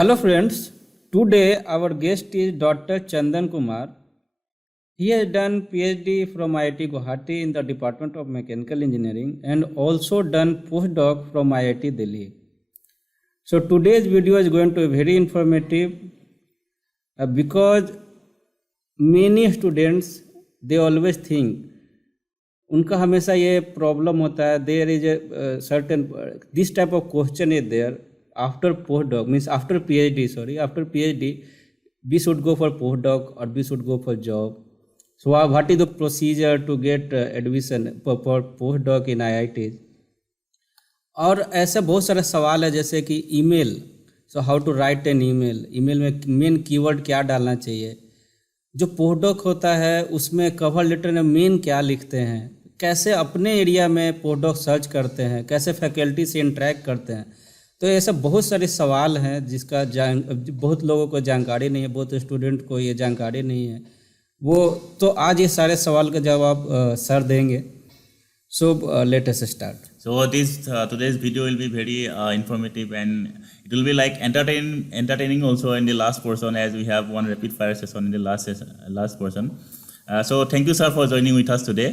Hello friends, today our guest is Dr. Chandan Kumar. He has done PhD from IIT Guwahati in the Department of Mechanical Engineering and also done postdoc from IIT Delhi. So today's video is going to be very informative because many students they always think उनका हमेशा ये problem होता है there is a certain this type of question is there after postdoc means after PhD we should go for postdoc or we should go for job. So what is the procedure to get admission for postdoc in IITs? और ऐसे बहुत सारे सवाल है जैसे कि email. So how to write an email में main keyword क्या डालना चाहिए. जो पोस्टडॉक होता है उसमें कवर लेटर में मेन क्या लिखते हैं, कैसे अपने एरिया में पोस्टडॉक सर्च करते हैं, कैसे फैकल्टी से इंटरेक्ट करते हैं. तो ऐसे बहुत सारे सवाल हैं जिसका बहुत लोगों को जानकारी नहीं है, बहुत स्टूडेंट को ये जानकारी नहीं है. वो तो आज ये सारे सवाल का जवाब सर देंगे. So let us start. So today's video will be very informative and it will be like entertaining also in the last portion, as we have one rapid fire session in the last portion. So thank you sir for joining with us today.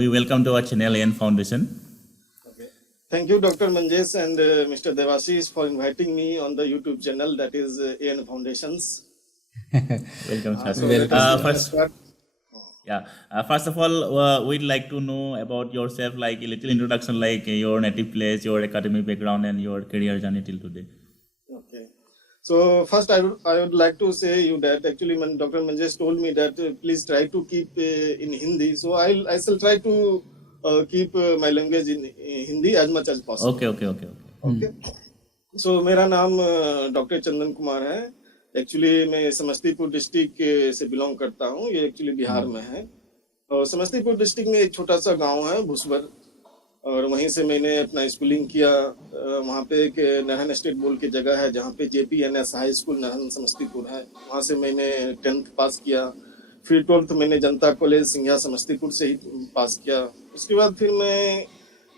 We welcome to our channel AN Foundation. Okay. Thank you Dr. Manjesh and Mr. Devashish for inviting me on the YouTube channel that is AN Foundations. Welcome sir. So First of all, we'd like to know about yourself, like a little introduction, like your native place, your academic background, and your career journey till today. Okay. So first, I would like to say you that actually when Dr. Manjesh told me that please try to keep in Hindi, so I shall try to keep my language in Hindi as much as possible. Okay. So मेरा नाम doctor Chandan Kumar है. Actually मैं Samastipur district से belong करता हूँ. ये actually Bihar में है और समस्तीपुर डिस्ट्रिक्ट में एक छोटा सा गांव है भुसवर, और वहीं से मैंने अपना स्कूलिंग किया. वहाँ पे एक नरहन स्टेट बोल की जगह है जहाँ पे JPNS high school Narhan Samastipur है. वहाँ से मैंने 10th पास किया. फिर 12th मैंने जनता कॉलेज सिंघिया समस्तीपुर से ही पास किया. उसके बाद फिर मैं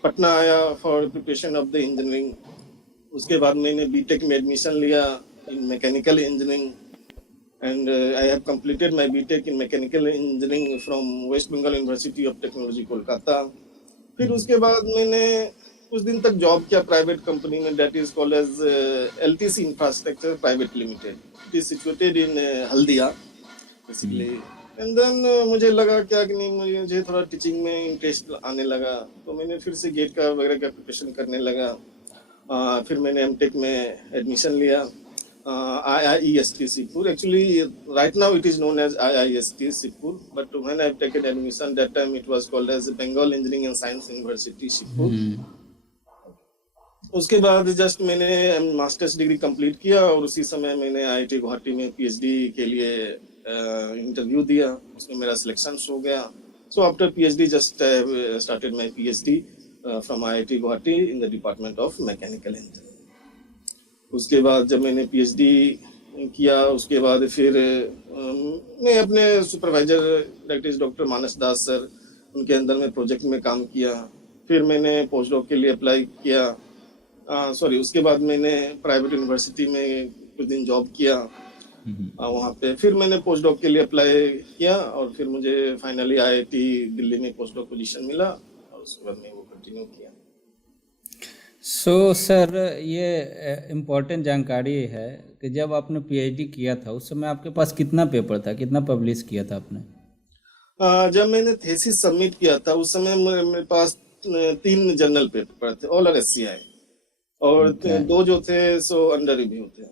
पटना आया for preparation of the engineering. उसके बाद मैंने BTech में एडमिशन लिया in mechanical engineering and I have completed my BTech in mechanical engineering from West Bengal University of Technology Kolkata. फिर उसके बाद मैंने कुछ दिन तक जॉब किया प्राइवेट कंपनी में, that is called as LTC Infrastructure Private Limited. It is situated in Haldia basically. And then मुझे लगा क्या कि नहीं, मुझे थोड़ा टीचिंग में इंटरेस्ट आने लगा तो मैंने फिर से गेट का वगैरह का प्रिपरेशन करने लगा. फिर मैंने MTech में एडमिशन लिया IIEST Sipur. Actually right now it is known as IIST Sipur, but when I have taken admission that time it was called as Bengal Engineering and Science University Sipur. उसके बाद just मैंने masters degree complete किया और उसी समय मैंने IIT Guwahati में PhD के लिए इंटरव्यू दिया. उसमें मेरा सिलेक्शन हो गया. So after PhD just started my PhD from IIT Guwahati in the department of mechanical engineering. उसके बाद जब मैंने PhD किया उसके बाद फिर मैं अपने supervisor that is doctor Manas Das sir उनके अंदर में प्रोजेक्ट में काम किया. फिर मैंने पोस्टडॉक के लिए अप्लाई किया. उसके बाद मैंने प्राइवेट यूनिवर्सिटी में कुछ दिन जॉब किया वहाँ पे. फिर मैंने पोस्टडॉक के लिए अप्लाई किया और फिर मुझे फाइनली IIT दिल्ली में पोस्टडॉक पोजीशन मिला और उसके बाद मैं वो कंटिन्यू किया. सो सर ये इम्पोर्टेंट जानकारी है कि जब आपने PhD किया था उस समय आपके पास कितना पेपर था, कितना पब्लिश किया था आपने? जब मैंने थीसिस सबमिट किया था उस समय मेरे पास 3 जर्नल पेपर थे, ऑल आर SCI, और 2 जो थे सो अंडर रिव्यू थे.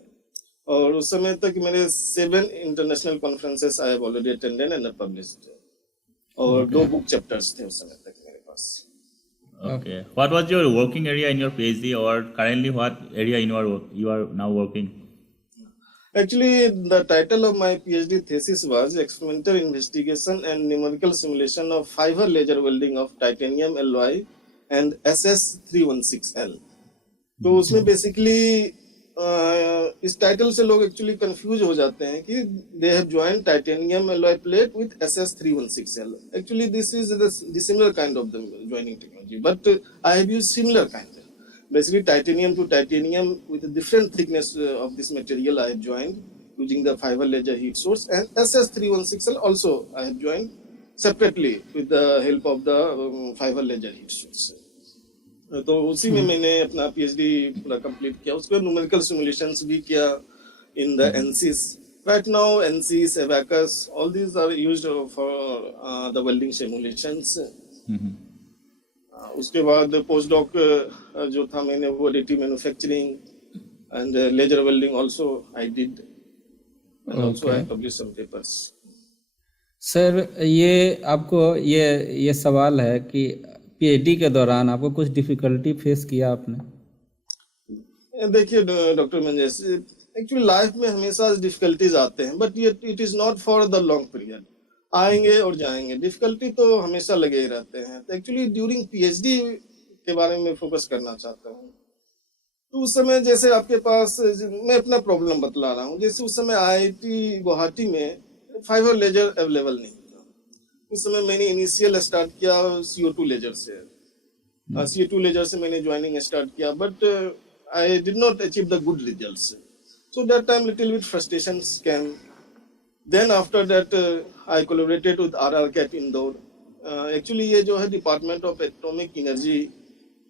और उस समय तक मेरे 7 international conferences I have already attended and published, और 2 बुक चैप्टर्स थे उस समय तक मेरे पास. Okay. What was your working area in your PhD, or currently what area you are now working? Actually, the title of my PhD thesis was Experimental Investigation and Numerical Simulation of Fiber Laser Welding of Titanium Alloy and SS316L. तो उसमें basically इस title से लोग actually confuse हो जाते हैं कि they have joined titanium alloy plate with SS316L. Actually this is the similar kind of the joining technology, but I have used similar kind. Basically, titanium to titanium with a different thickness of this material I have joined using the fiber laser heat source, and SS316L also I have joined separately with the help of the fiber laser heat source. तो उसी में मैंने अपना PhD पूरा complete किया. उसके बाद numerical simulations भी किया in the ANSYS. Right now, ANSYS, Abacus, all these are used for the welding simulations. उसके बाद पोस्ट डॉक जो था मैंने वो additive manufacturing and laser welding also I did, and also I publish some papers. Sir ये आपको ये सवाल है कि पीएचडी के दौरान आपको कुछ डिफिकल्टी फेस किया आपने? देखिए डॉक्टर मंजेश, एक्चुअली लाइफ में हमेशा डिफिकल्टीज आते हैं, बट ये it is not for the long period. आएंगे और जाएंगे, डिफिकल्टी तो हमेशा लगे ही रहते हैं. तो एक्चुअली ड्यूरिंग पीएचडी के बारे में फोकस करना चाहता हूँ. तो उस समय जैसे आपके पास, मैं अपना प्रॉब्लम बतला रहा हूँ, जैसे उस समय आईआईटी गुवाहाटी में फाइबर लेजर अवेलेबल नहीं था. उस समय मैंने इनिशियल स्टार्ट किया CO2 लेजर से. CO2 लेजर से मैंने ज्वाइनिंग स्टार्ट किया, but I did not achieve the good results. So that time little bit frustrations came. Then after that I collaborated with RRCAT Indore. Actually ये जो है department of atomic energy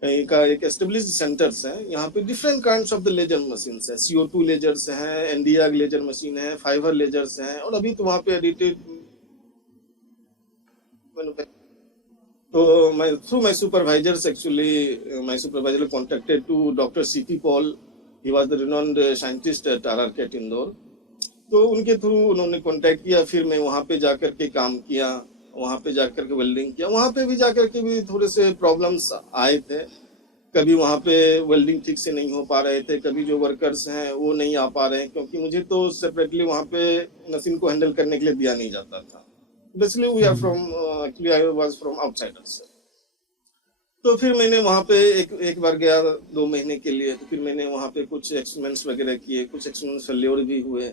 का एक established centres है. यहाँ पे different kinds of the laser machines है. CO2 lasers हैं, NdArc लेजर मशीन है, फाइबर लेजर्स हैं, और अभी तो वहाँ पे एडिटेड. तो मैं through my supervisors, actually my supervisor contacted to doctor CP Paul. He was the renowned scientist at RRCAT Indore. तो उनके थ्रू उन्होंने कांटेक्ट किया. फिर मैं वहाँ पे जाकर के काम किया, वहाँ पे जाकर के वेल्डिंग किया. वहाँ पे भी जाकर के भी थोड़े से प्रॉब्लम्स आए थे. कभी वहाँ पे वेल्डिंग ठीक से नहीं हो पा रहे थे, कभी जो वर्कर्स हैं वो नहीं आ पा रहे हैं, क्योंकि मुझे तो सेपरेटली वहाँ पे मशीन को हैंडल करने के लिए दिया नहीं जाता था. Basically we are from, actually I was from outsiders. तो फिर मैंने वहाँ पे एक बार गया 2 महीने के लिए. तो फिर मैंने वहाँ पे कुछ एक्सपेरिमेंट्स वगैरह किए, कुछ एक्सपेरिमेंट्स फेल्योर भी हुए.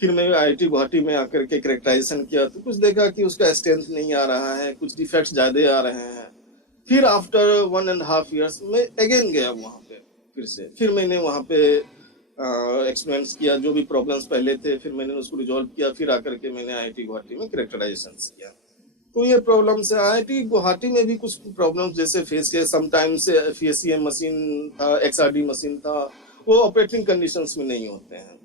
फिर मैं IIT गुवाहाटी में आकर के कैरेक्टराइजेशन किया, तो कुछ देखा कि उसका स्ट्रेंथ नहीं आ रहा है, कुछ डिफेक्ट्स ज़्यादा आ रहे हैं. फिर आफ्टर 1.5 years मैं अगेन गया वहाँ पे फिर से. फिर मैंने वहाँ पे एक्सपेरिमेंट्स किया, जो भी प्रॉब्लम्स पहले थे, फिर मैंने उसको रिजॉल्व किया. फिर आकर के मैंने IIT गुवाहाटी में कैरेक्टराइजेशन किया. तो ये प्रॉब्लम्स है. IIT गुवाहाटी में भी कुछ प्रॉब्लम्स जैसे फेस किए. समटाइम्स FECM मशीन था, XRD मशीन था, वो ऑपरेटिंग कंडीशंस में नहीं होते हैं.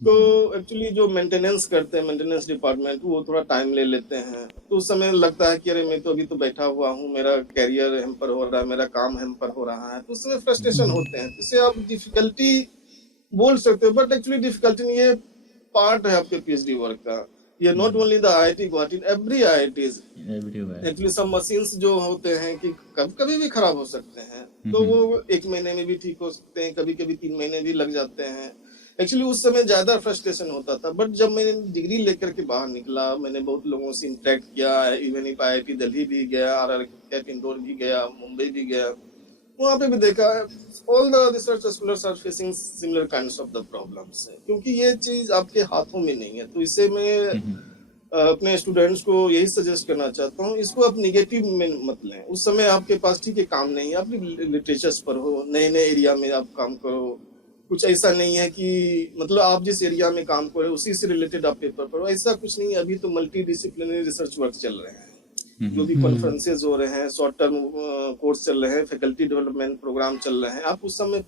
तो एक्चुअली जो मेंटेनेंस करते हैं, मेंटेनेंस डिपार्टमेंट, वो थोड़ा टाइम ले लेते हैं. तो उस समय लगता है कि अरे मैं तो अभी तो बैठा हुआ हूँ, मेरा कैरियर हैम्पर हो रहा है, मेरा काम हैम्पर हो रहा है. तो उस समय फ्रस्ट्रेशन होते हैं. इससे आप डिफिकल्टी बोल सकते हो, बट एक्चुअली डिफिकल्टी नहीं, ये पार्ट है आपके PhD वर्क का. ये not only the IIT Guwahati, every IITs actually सब मशीन्स जो होते हैं कि कभी भी खराब हो सकते हैं. तो वो 1 महीने में भी ठीक हो सकते हैं, कभी 3 महीने भी लग जाते हैं. एक्चुअली उस समय ज्यादा फ्रस्ट्रेशन होता था. बट जब मैंने डिग्री लेकर के बाहर निकला, मैंने बहुत लोगों से इंटरेक्ट किया. इवन इफ IIT दिल्ली भी गया, RRCAT इंदौर भी गया, मुंबई भी गया. वहाँ पे भी देखा all the research scholars are facing similar kinds of the problems. क्योंकि ये चीज आपके हाथों में नहीं है. तो इसे मैं अपने स्टूडेंट्स को यही सजेस्ट करना चाहता हूँ, इसको आप निगेटिव में मत लें. उस समय आपके पास ठीक है काम नहीं है, आप लिटरेचर्स पर हो, नए एरिया में आप काम करो. कुछ ऐसा नहीं है कि मतलब आप जिस एरिया में काम करो उसी से रिलेटेड आप पेपर पढ़ो, ऐसा कुछ नहीं है. अभी तो मल्टी डिसिप्लिनरी रिसर्च वर्क चल रहे हैं, जो भी कॉन्फ्रेंसेज हो रहे हैं, शॉर्ट टर्म कोर्स चल रहे हैं, फैकल्टी डेवलपमेंट प्रोग्राम चल रहे हैं. आप उस समय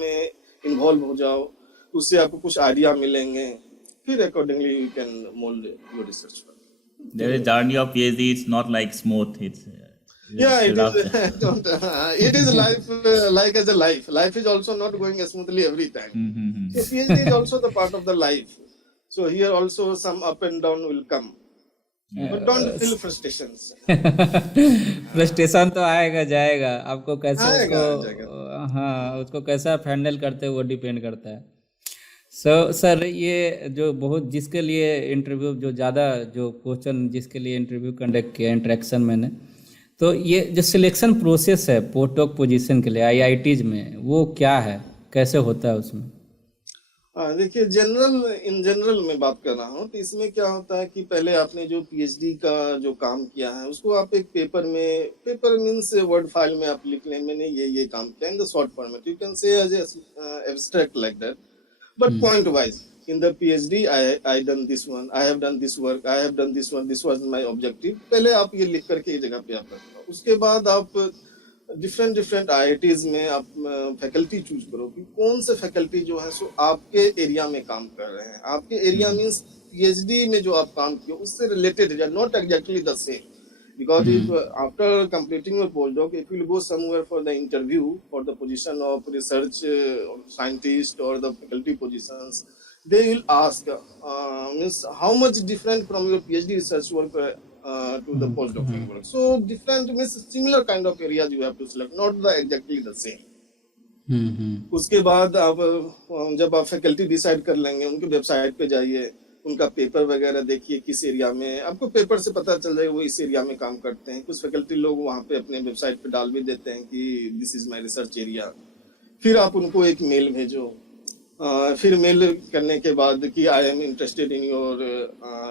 में इन्वॉल्व हो जाओ, उससे आपको कुछ आइडिया मिलेंगे. फिर accordingly you can mould your research work. The journey of PhD is not like smooth. It is life, like as a life. Life is also not going smoothly every time. So PhD is also the part of the life. So here also some up and down will come. But don't feel frustrations. Frustration तो आएगा जाएगा. आपको कैसे आएगा. हाँ, उसको कैसे आप हैंडल करते हो वो डिपेंड करता है. सर ये जो बहुत जिसके लिए इंटरव्यू जो ज़्यादा जो क्वेश्चन जिसके लिए इंटरव्यू कंडक्ट किया, इंटरेक्शन मैंने, तो ये जो सिलेक्शन प्रोसेस है पोस्ट डॉक पोजीशन के लिए IITs में, वो क्या है, कैसे होता है उसमें? देखिए इन जनरल मैं बात कर रहा हूँ, तो इसमें क्या होता है कि पहले आपने जो पीएचडी का जो काम किया है उसको आप एक पेपर मीन्स वर्ड फाइल में आप लिख लें, मैंने ये काम किया in the short format, you can say as abstract like that, but point wise in the PhD I done this one, I have done this work, I have done this one, this was my objective, पहले आप ये लिख करके एक जगह पे आप रखो। उसके बाद आप डिफरेंट आईआईटीज में आप फैकल्टी चूज करो कि कौन से फैकल्टी जो है सो आपके एरिया में काम कर रहे हैं। आपके एरिया मींस पीएचडी में जो आप काम किए उससे रिलेटेड है, not exactly the same, because if after completing your postdoc, if you go somewhere for the interview for the position of research scientist or the faculty positions, they will ask means how much different from your PhD research work to the postdoctoral work. So different means similar kind of areas you have to select, not the exactly the same. उसके बाद आप जब आप faculty decide कर लेंगे, उनके website पे जाइए, उनका पेपर वगैरह देखिए, किस एरिया में, आपको पेपर से पता चल जाएगा वो इस एरिया में काम करते हैं। कुछ फैकल्टी लोग वहाँ पे अपने वेबसाइट पे डाल भी देते हैं कि this is my research area. फिर आप उनको एक मेल भेजो, फिर मेल करने के बाद कि I am interested in your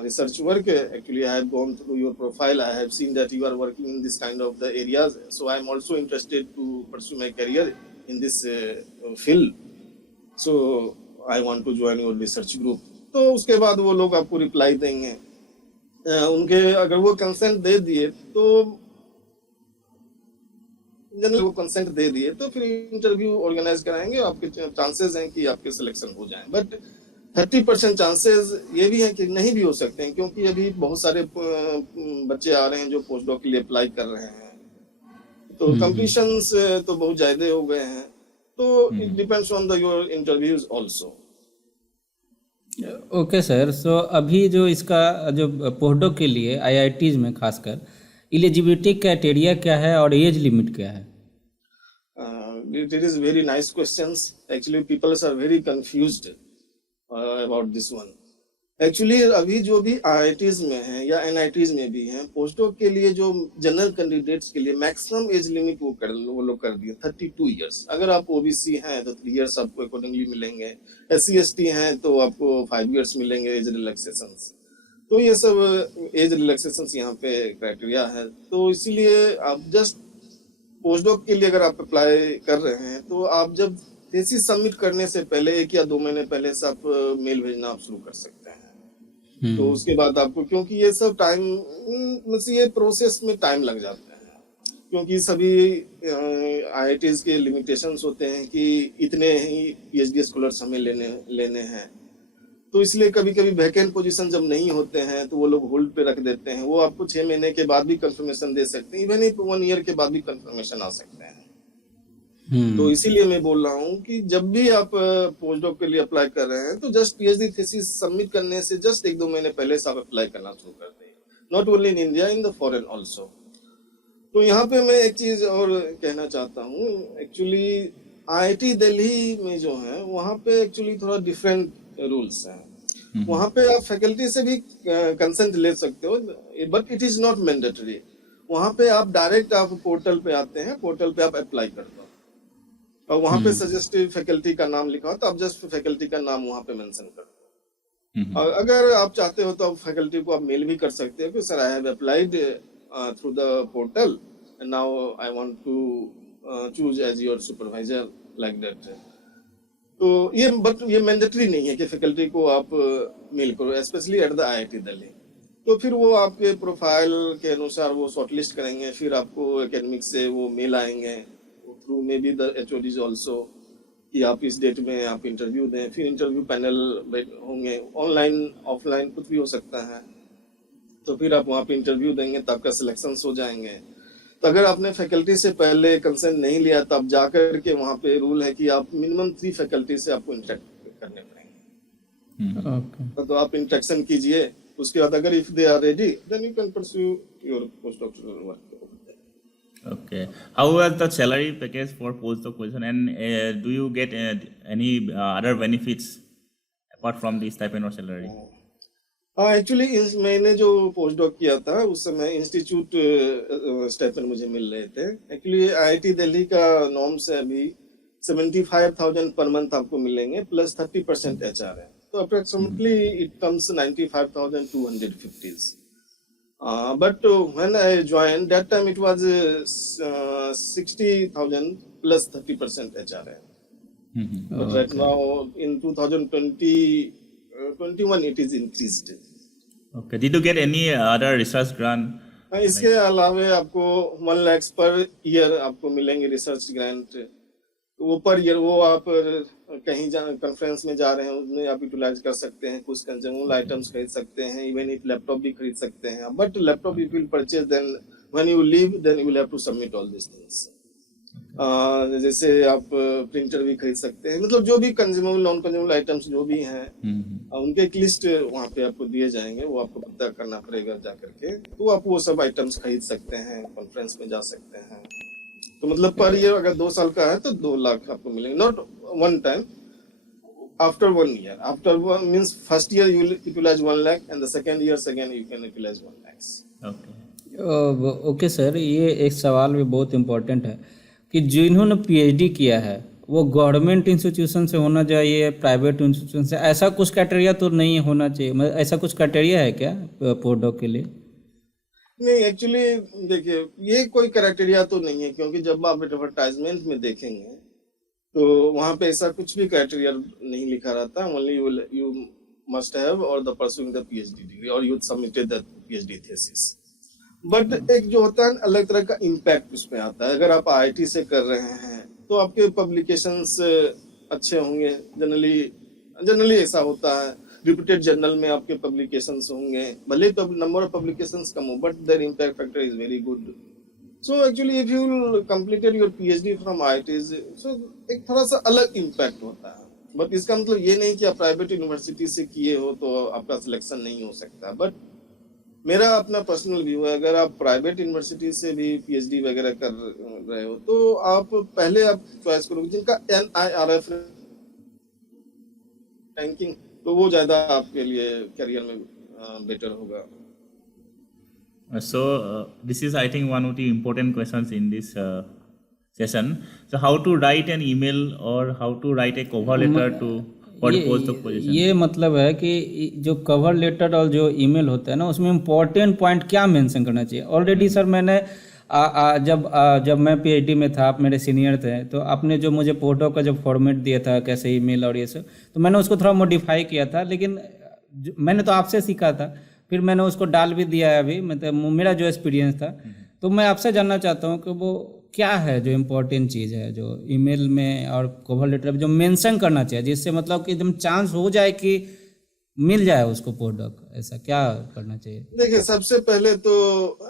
research work, actually I have gone through your profile, I have seen that you are working in this kind of the areas, so I am also interested to pursue my career in this field, so I want to join your research group. तो उसके बाद वो लोग आपको reply देंगे। उनके अगर वो कंसेंट दे दिए तो जनरल वो कंसेंट दे दिए तो फिर इंटरव्यू ऑर्गेनाइज कराएंगे, आपके चांसेस हैं कि आपके सिलेक्शन हो जाएं, बट 30% चांसेस ये भी हैं कि नहीं भी हो सकते हैं, क्योंकि अभी बहुत सारे बच्चे आ रहे हैं जो पोस्ट डॉक के लिए अप्लाई कर रहे हैं, तो कंपटीशंस तो बहुत ज्यादा हो गए हैं, तो it depends on the your interviews also. Okay sir, so अभी जो इसका जो पोस्टडॉक के लिए आईआईटीज में खासकर एलिजिबिलिटी क्राइटेरिया क्या है और एज लिमिट क्या है? It is very nice questions. Actually, people are very confused about this one. Actually, अभी जो भी IITs में हैं या NITs में भी हैं, पोस्टडॉक के लिए जो जनरल कैंडिडेट्स के लिए मैक्सिमम एज लिमिट वो लोग कर दिए 32 इयर्स। अगर आप ओबीसी हैं तो 3 इयर्स आपको अकॉर्डिंगली मिलेंगे, SC ST हैं तो आपको 5 इयर्स मिलेंगे एज रिलैक्सेशंस। तो ये सब एज रिलैक्सेशंस यहाँ पे क्राइटेरिया है। तो इसीलिए आप जस्ट पोस्टडॉक के लिए अगर आप अप्लाई कर रहे हैं तो आप जब थीसिस सबमिट करने से पहले 1 या 2 महीने पहले से आप मेल भेजना आप शुरू कर सकते हैं। तो उसके बाद आपको, क्योंकि ये सब टाइम मतलब ये प्रोसेस में टाइम लग जाता है, क्योंकि सभी आईआईटीज के लिमिटेशंस होते हैं कि इतने ही पीएचडी स्कॉलर्स हमें लेने हैं, तो इसलिए कभी कभी वैकेंट पोजीशन जब नहीं होते हैं तो वो लोग होल्ड पे रख देते हैं। वो आपको 6 महीने के बाद भी कंफर्मेशन दे सकते हैं, इवन 1 ईयर के बाद भी कंफर्मेशन आ सकते हैं। तो इसीलिए मैं बोल रहा हूँ कि जब भी आप पोस्टडॉक के लिए अप्लाई कर रहे हैं तो जस्ट पीएचडी थीसिस सबमिट करने से जस्ट 1-2 महीने पहले से आप अप्लाई करना शुरू कर दें, not only in India, in the foreign also. तो यहाँ पे मैं एक चीज और कहना चाहता हूँ, एक्चुअली आईआईटी दिल्ली में जो है वहाँ पे एक्चुअली थोड़ा डिफरेंट रूल्स हैं। वहाँ पे आप फैकल्टी से भी कंसेंट ले सकते हो, but it is not mandatory. वहाँ पे आप डायरेक्ट आप पोर्टल पे आते हैं, पोर्टल पे आप अप्लाई कर दो और वहाँ पे सजेस्टेड फैकल्टी का नाम लिखा हो तो आप जस्ट फैकल्टी का नाम वहाँ पे मेंशन कर दो। और अगर आप चाहते हो तो आप फैकल्टी को आप मेल भी कर सकते हो कि sir I have applied through the portal and now I want to choose as your supervisor like that. तो ये मैंडेटरी नहीं है कि फैकल्टी को आप मेल करो, specially at the IIT Delhi. तो फिर वो आपके प्रोफाइल के अनुसार वो शॉर्टलिस्ट करेंगे, फिर आपको एकेडमिक से वो मेल आएंगे through may be the HODs also कि आप इस डेट में आप इंटरव्यू दें। फिर इंटरव्यू पैनल होंगे, ऑनलाइन ऑफलाइन कुछ भी हो सकता है। तो फिर आप वहाँ पे इंटरव्यू देंगे तो आपका सिलेक्शन हो जाएंगे। तो अगर आपने फैकल्टी से पहले कंसेंट नहीं लिया तो आप जाकर के वहाँ पे रूल है कि आप मिनिमम 3 फैकल्टी से आपको इंटरेक्ट करने पड़ेंगे। तो आप इंटरेक्शन कीजिए, उसके बाद अगर if they are ready then you can pursue your post doctoral work. Okay. How was the salary package for postdoc position, and do you get any other benefits apart from the stipend or salary? Actually मैंने जो post doc किया था उस समय institute stipend मुझे मिल रहे थे। Actually IIT Delhi का नॉर्म्स है अभी 75,000 पर मंथ आपको मिलेंगे प्लस 30% HR है, तो approximately it comes 95,250. But when I joined that time it was 60,000 plus 30% HR है. But right now in 2020 21 it is increased. Okay. Did you get any other research grant? इसके अलावे आपको 1 lakh per year आपको मिलेंगे research grant. वो per year वो आप कहीं कॉन्फ्रेंस में जा रहे हैं उसमें आप यूटिलाइज कर सकते हैं, कुछ कंज्यूमेबल आइटम्स खरीद सकते हैं, इवन इफ लैपटॉप भी खरीद सकते हैं. But laptop if will purchase then when you leave then you will have to submit all this things. जैसे आप प्रिंटर भी खरीद सकते हैं, मतलब जो भी कंज्यूमेबल नॉन कंज्यूमेबल आइटम्स जो भी हैं उनके एक लिस्ट वहाँ पे आपको दिए जाएंगे, वो आपको पता करना पड़ेगा जा करके, तो आप वो सब आइटम्स खरीद सकते हैं, कॉन्फ्रेंस में जा सकते हैं. तो मतलब पर ईयर अगर 2 साल का है तो 2 लाख आपको मिलेंगे, not one time, after 1 year. After 1 means first year you utilise 1 lakh and the second year you can utilise 1 lakh. Okay. Okay sir, ये एक सवाल भी बहुत इम्पोर्टेंट है कि जिन्होंने पीएचडी किया है वो गवर्नमेंट इंस्टीट्यूशन से होना चाहिए, प्राइवेट इंस्टीट्यूशन से, ऐसा कुछ क्राइटेरिया तो नहीं होना चाहिए, मतलब ऐसा कुछ क्राइटेरिया है क्या पोस्टडॉक के लिए? नहीं, एक्चुअली देखिए ये कोई क्राइटेरिया तो नहीं है, क्योंकि जब आप एडवर्टाइजमेंट में देखेंगे तो वहाँ पे ऐसा कुछ भी क्राइटेरिया नहीं लिखा रहता. ओनली यू मस्ट हैव और the pursuing the PhD degree और you submitted the PhD thesis. But एक जो होता है अलग तरह का इम्पैक्ट उसमें आता है. अगर आप आईआईटी से कर रहे हैं तो आपके पब्लिकेशंस अच्छे होंगे, जनरली ऐसा होता है. रिप्यूटेड जर्नल में आपके पब्लिकेशंस होंगे, भले नंबर ऑफ पब्लिकेशंस कम हो but their impact factor is very good. So actually if you completed your PhD from IITs, so एक थोड़ा सा अलग इम्पैक्ट होता है. बट इसका मतलब ये नहीं कि आप प्राइवेट यूनिवर्सिटी से किए हो तो आपका सिलेक्शन नहीं हो सकता. बट मेरा अपना पर्सनल व्यू है, अगर आप प्राइवेट यूनिवर्सिटी से भी पीएचडी वगैरह कर रहे हो तो आप पहले आप चॉइस करोगे जिनका NIRF रैंकिंग, तो वो ज्यादा आपके लिए करियर में बेटर होगा. So this is, I think, one of the important questions in this session. So how to write an email or how to write a cover letter to for postdoc position? ये मतलब है कि जो cover letter और जो email होता है ना उसमें इम्पोर्टेंट पॉइंट क्या मेंशन करना चाहिए. ऑलरेडी सर मैंने जब मैं पीएचडी में था, आप मेरे सीनियर थे, तो आपने जो मुझे पोस्टडॉक का जब फॉर्मेट दिया था कैसे ईमेल और ये सब, तो मैंने उसको थोड़ा मॉडिफाई किया था. लेकिन मैंने तो आपसे सीखा था, फिर मैंने उसको डाल भी दिया है अभी, मतलब मेरा जो एक्सपीरियंस था. तो मैं आपसे जानना चाहता हूँ कि वो क्या है जो इम्पोर्टेंट चीज़ है जो ईमेल में और कवर लेटर में जो मेंशन करना चाहिए, जिससे मतलब कि एकदम चांस हो जाए कि मिल जाए उसको पोस्टडॉक, ऐसा क्या करना चाहिए? देखिए सबसे पहले तो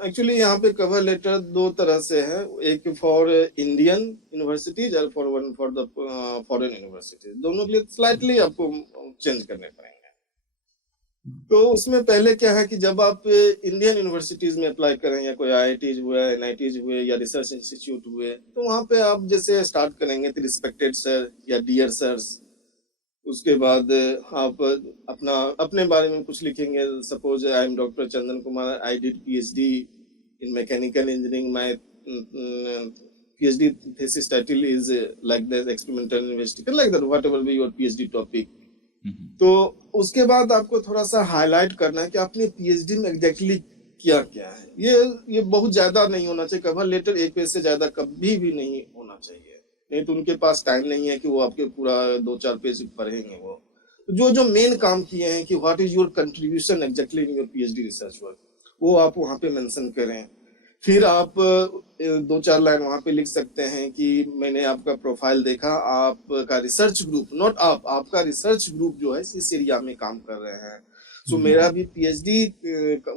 एक्चुअली यहाँ पे कवर लेटर 2 तरह से है, एक फॉर इंडियन यूनिवर्सिटीज और फॉर द फॉरेन यूनिवर्सिटीज. दोनों के लिए स्लाइटली आपको चेंज करने पड़ेंगे. तो उसमें पहले क्या है कि जब आप इंडियन यूनिवर्सिटीज में अप्लाई करें या कोई आईआईटीज हुआ, एनआईटीज हुए या रिसर्च इंस्टीट्यूट हुए, तो वहाँ पे आप जैसे स्टार्ट करेंगे तो रिस्पेक्टेड सर या डियर सर्स. उसके बाद आप अपने बारे में कुछ लिखेंगे. Suppose I am doctor Chandan Kumar, I did PhD in mechanical engineering, my PhD thesis title is like that, experimental investigation, like that, whatever be your PhD topic. तो उसके बाद आपको थोड़ा सा हाईलाइट करना है कि आपने पीएचडी में एग्जैक्टली क्या क्या है. ये बहुत ज्यादा नहीं होना चाहिए. कवर लेटर 1 पेज से ज्यादा कभी भी नहीं होना चाहिए, नहीं तो उनके पास टाइम नहीं है कि वो आपके पूरा 2-4 पेज पढ़ेंगे. वो जो मेन काम किए हैं कि what is your contribution exactly in your PhD research work, वो आप वहाँ पे मेंशन करें. फिर आप 2-4 लाइन वहाँ पे लिख सकते हैं कि मैंने आपका प्रोफाइल देखा, आपका रिसर्च ग्रुप, नॉट आपका रिसर्च ग्रुप जो है इस एरिया में काम कर रहे हैं. सो मेरा भी पीएचडी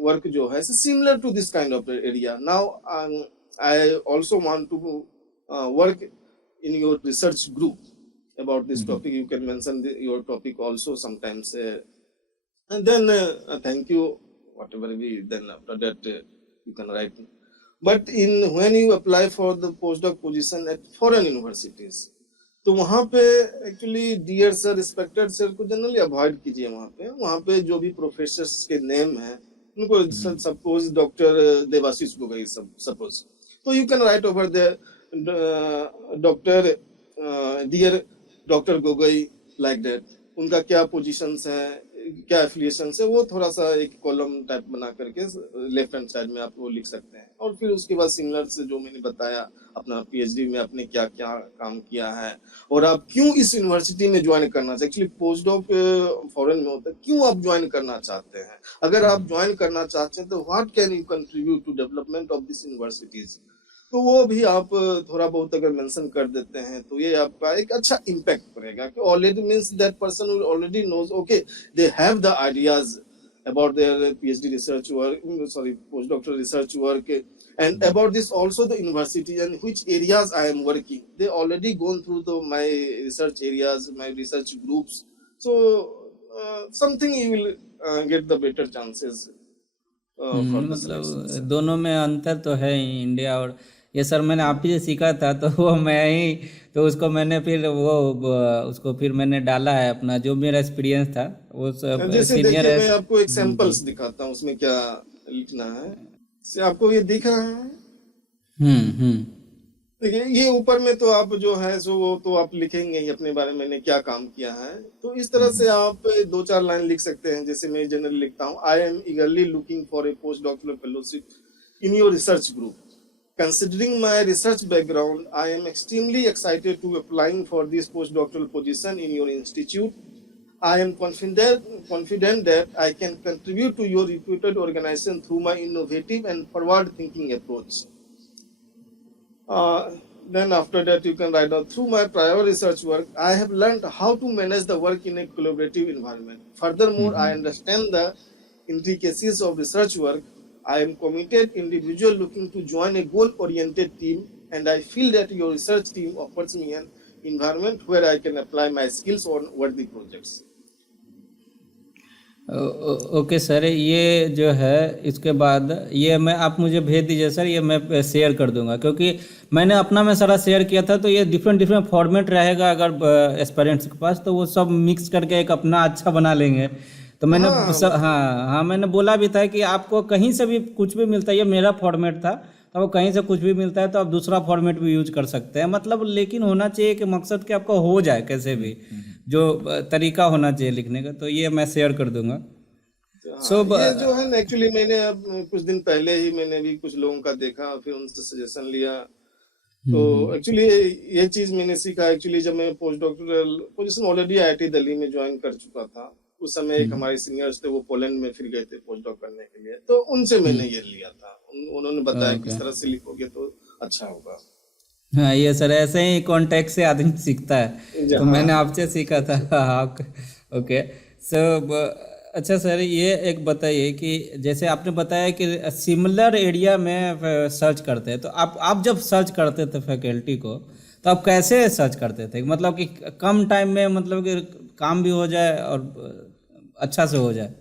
वर्क जो है similar to this kind of area. Now I also want to work in your research group about this topic. You can mention your topic also sometimes, and then thank you, whatever we, then after that you can write. But when you apply for the postdoc position at foreign universities, तो वहाँ पे actually dear sir, respected sir को generally avoid कीजिए. वहाँ पे जो भी professors के नेम है उनको, suppose doctor Debashish Gogoi suppose, तो you can write over there Dr. Dear doctor Gogoi, like that, उनका क्या पोजीशंस है, क्या एफिलिएशंस है, वो थोड़ा सा एक कॉलम टाइप बना करके लेफ्ट हैंड साइड में आप वो लिख सकते हैं। और फिर उसके बाद सिमिलर से जो मैंने बताया, अपना पीएचडी में आपने क्या क्या काम किया है और आप क्यों इस यूनिवर्सिटी में ज्वाइन करना चाहते, एक्चुअली पोस्ट डॉक फॉरेन में होता है, क्यों आप ज्वाइन करना चाहते हैं, अगर आप ज्वाइन करना चाहते हैं तो what can you contribute to development of this universities, तो वो भी आप थोड़ा बहुत अगर मेंशन कर देते हैं तो ये आपका एक अच्छा इम्पैक्ट पड़ेगा कि already means that person already knows, okay, they have the ideas about their PhD research work, postdoctoral research work, and about this also the university and which areas I am working. They already gone through my research areas, my research groups. So something you will get the better chances for the selections. मतलब दोनों में अंतर तो है ही, India और ये sir मैंने आप ही से सीखा था तो वो मैं ही, तो उसको मैंने फिर उसको फिर मैंने डाला है अपना जो मेरा एक्सपीरियंस था वो सब जैसे सीनियर देखिए है। मैं आपको एक सैंपल्स दिखाता हूँ उसमें क्या लिखना है, से आपको ये दिख रहा है। हम्म। देखिए ये ऊपर में तो आप जो है सो वो तो आप लिखेंगे ही अपने बारे में, मैंने क्या काम किया है, तो इस तरह से आप 2-4 लाइन लिख सकते हैं। जैसे मैं जनरली लिखता हूँ, I am ईगरली looking for a post doctoral fellowship in your research group. Considering my research background, I am extremely excited to applying for this postdoctoral position in your institute. I am confident that I can contribute to your reputed organization through my innovative and forward-thinking approach. Then after that, you can write down, through my prior research work, I have learned how to manage the work in a collaborative environment. Furthermore, I understand the intricacies of research work. I am committed individual looking to join a goal-oriented team, and I feel that your research team offers me an environment where I can apply my skills on worthy projects. Okay sir, ये जो है इसके बाद ये मैं आप मुझे भेज दीजिए सर, ये मैं शेयर कर दूंगा क्योंकि मैंने अपना में सारा शेयर किया था, तो ये डिफरेंट फॉर्मेट रहेगा अगर एस्पिरेंट्स के पास, तो वो सब मिक्स करके एक अपना अच्छा बना लेंगे। तो मैंने हाँ मैंने बोला भी था कि आपको कहीं से भी कुछ भी मिलता है, ये मेरा फॉर्मेट था, तो वो कहीं से कुछ भी मिलता है तो आप दूसरा फॉर्मेट भी यूज कर सकते हैं, मतलब लेकिन होना चाहिए कि मकसद कि आपको हो जाए कैसे भी, जो तरीका होना चाहिए लिखने का, तो ये मैं शेयर कर दूंगा। ये जो है ना, एक्चुअली मैंने अब कुछ दिन पहले ही मैंने भी कुछ लोगों का देखा, फिर उनसे सजेशन लिया, तो एक्चुअली ये चीज मैंने सीखा। एक्चुअली जब मैं post doctoral position already IIT Delhi में ज्वाइन कर चुका था, उस समय एक हमारे सीनियर्स थे, वो पोलैंड में फिर गए थे पोस्ट डॉक करने के लिए, तो उनसे मैंने ये लिया था। उन्होंने बताया किस तरह से लिखोगे तो अच्छा होगा। हाँ ये सर ऐसे ही कॉन्टेक्ट से आदमी सीखता है, तो मैंने आपसे सीखा था। ओके सर, अच्छा सर ये एक बताइए कि जैसे आपने बताया कि सिमिलर एरिया में सर्च करते हैं, तो आप जब सर्च करते थे फैकल्टी को, तो आप कैसे सर्च करते थे, मतलब कि कम टाइम में मतलब कि काम भी हो जाए और अच्छा से हो जाए?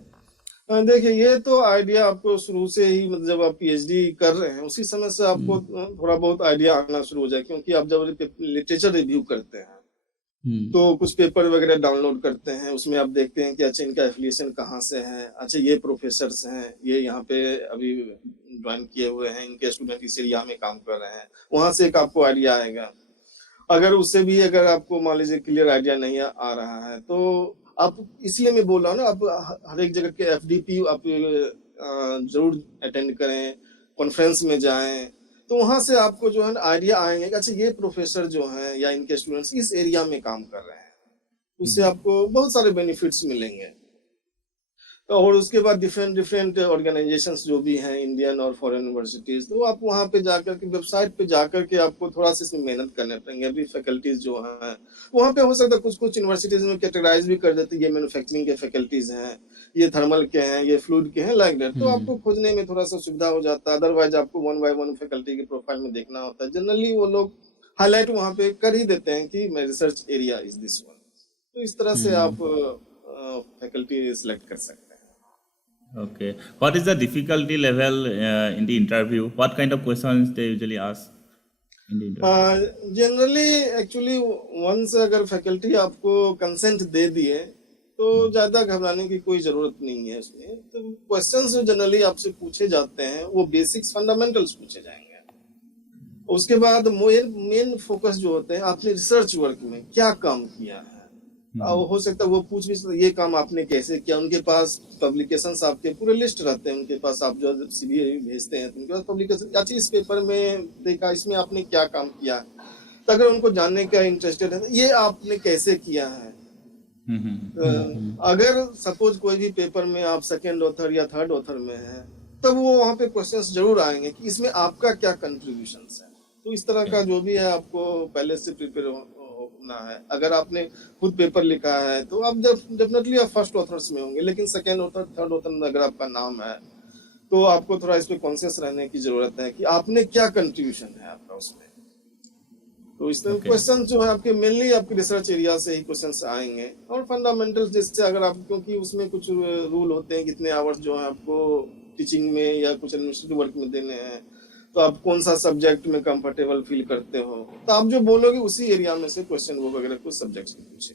देखिए ये तो आइडिया आपको शुरू से ही, मतलब जब आप PhD कर रहे हैं उसी समय से आपको थोड़ा बहुत आइडिया आना शुरू हो जाए, क्योंकि आप जब लिटरेचर रिव्यू करते हैं तो कुछ पेपर वगैरह डाउनलोड करते हैं, उसमें आप देखते हैं कि अच्छा इनका एफिलिएशन कहाँ से है, अच्छा ये प्रोफेसर्स हैं, ये यहाँ पे अभी ज्वाइन किए हुए हैं, इनके स्टूडेंट इस एरिया में काम कर रहे हैं, वहां से एक आपको आइडिया आएगा। अगर उससे भी अगर आपको मान लीजिए क्लियर आइडिया नहीं आ रहा है, तो आप, इसलिए मैं बोल रहा हूँ ना, आप हर एक जगह के FDP आप जरूर अटेंड करें, कॉन्फ्रेंस में जाएं, तो वहां से आपको जो है आइडिया आएंगे कि अच्छा ये प्रोफेसर जो हैं या इनके स्टूडेंट्स इस एरिया में काम कर रहे हैं, उससे आपको बहुत सारे बेनिफिट्स मिलेंगे। और उसके बाद डिफरेंट ऑर्गेनाइजेशंस जो भी हैं, इंडियन और फॉरेन यूनिवर्सिटीज, तो आप वहाँ पे जाकर के, वेबसाइट पे जाकर के आपको थोड़ा सा इसमें मेहनत करने पड़ेंगे। अभी फैकल्टीज जो हैं वहाँ पे हो सकता है कुछ यूनिवर्सिटीज में कैटेगराइज भी कर देती है, ये मैन्युफैक्चरिंग के फैकल्टीज हैं, ये थर्मल के हैं, ये फ्लूइड के हैं, लाइक दैट, तो आपको खोजने में थोड़ा सा सुविधा हो जाता है। अदरवाइज आपको 1 by 1 फैकल्टी के प्रोफाइल में देखना होता है। जनरली वो लोग हाईलाइट वहाँ पे कर ही देते हैं कि मैं research area is this one, तो इस तरह से आप फैकल्टी सिलेक्ट कर सकते हैं। Okay. What is the difficulty level in the interview? What kind of questions they usually ask in the interview? Generally actually once अगर फैकल्टी आपको कंसेंट दे दिए तो ज्यादा घबराने की कोई जरूरत नहीं है उसमें। तो क्वेश्चंस जो जनरली आपसे पूछे जाते हैं वो बेसिक्स फंडामेंटल्स पूछे जाएंगे। उसके बाद मेन फोकस जो होते हैं, आपने रिसर्च वर्क में क्या काम किया है। हो सकता है वो पूछ भी सकते हैं, ये काम आपने कैसे किया। उनके पास पब्लिकेशंस आपके पूरे लिस्ट रहते हैं उनके पास, आप जो सीवी भेजते हैं तो उनके पास पब्लिकेशन, अच्छा इस पेपर में देखा, इसमें आपने क्या काम किया है। तो अगर उनको जानने का इंटरेस्टेड है तो ये आपने कैसे किया है। अगर सपोज कोई भी पेपर में आप सेकंड ऑथर या थर्ड ऑथर में है, तब वो वहाँ पे क्वेश्चंस जरूर आएंगे कि इसमें आपका क्या कंट्रीब्यूशन है। तो इस तरह का जो भी है आपको पहले से प्रिपेयर होना है। अगर आपने खुद पेपर लिखा है तो आप डेफिनेटली आप फर्स्ट ऑथर्स में होंगे, लेकिन सेकंड ऑथर थर्ड ऑथर में अगर आपका नाम है तो आपको थोड़ा इस पे कॉन्शियस रहने की जरूरत है कि आपने क्या कंट्रीब्यूशन है आपका उसमें। तो इस तरह क्वेश्चन जो है आपके मेनली आपके रिसर्च एरिया से ही क्वेश्चंस आएंगे, और फंडामेंटल्स जिससे अगर आप, क्योंकि उसमें कुछ रूल होते हैं कितने आवर्स जो है आपको टीचिंग में या कुछ एडमिनिस्ट्रेटिव वर्क में देने हैं, तो आप कौन सा सब्जेक्ट में कंफर्टेबल फील करते हो, तो आप जो बोलोगे उसी एरिया में से क्वेश्चन वो वगैरह कुछ सब्जेक्ट्स में पूछे।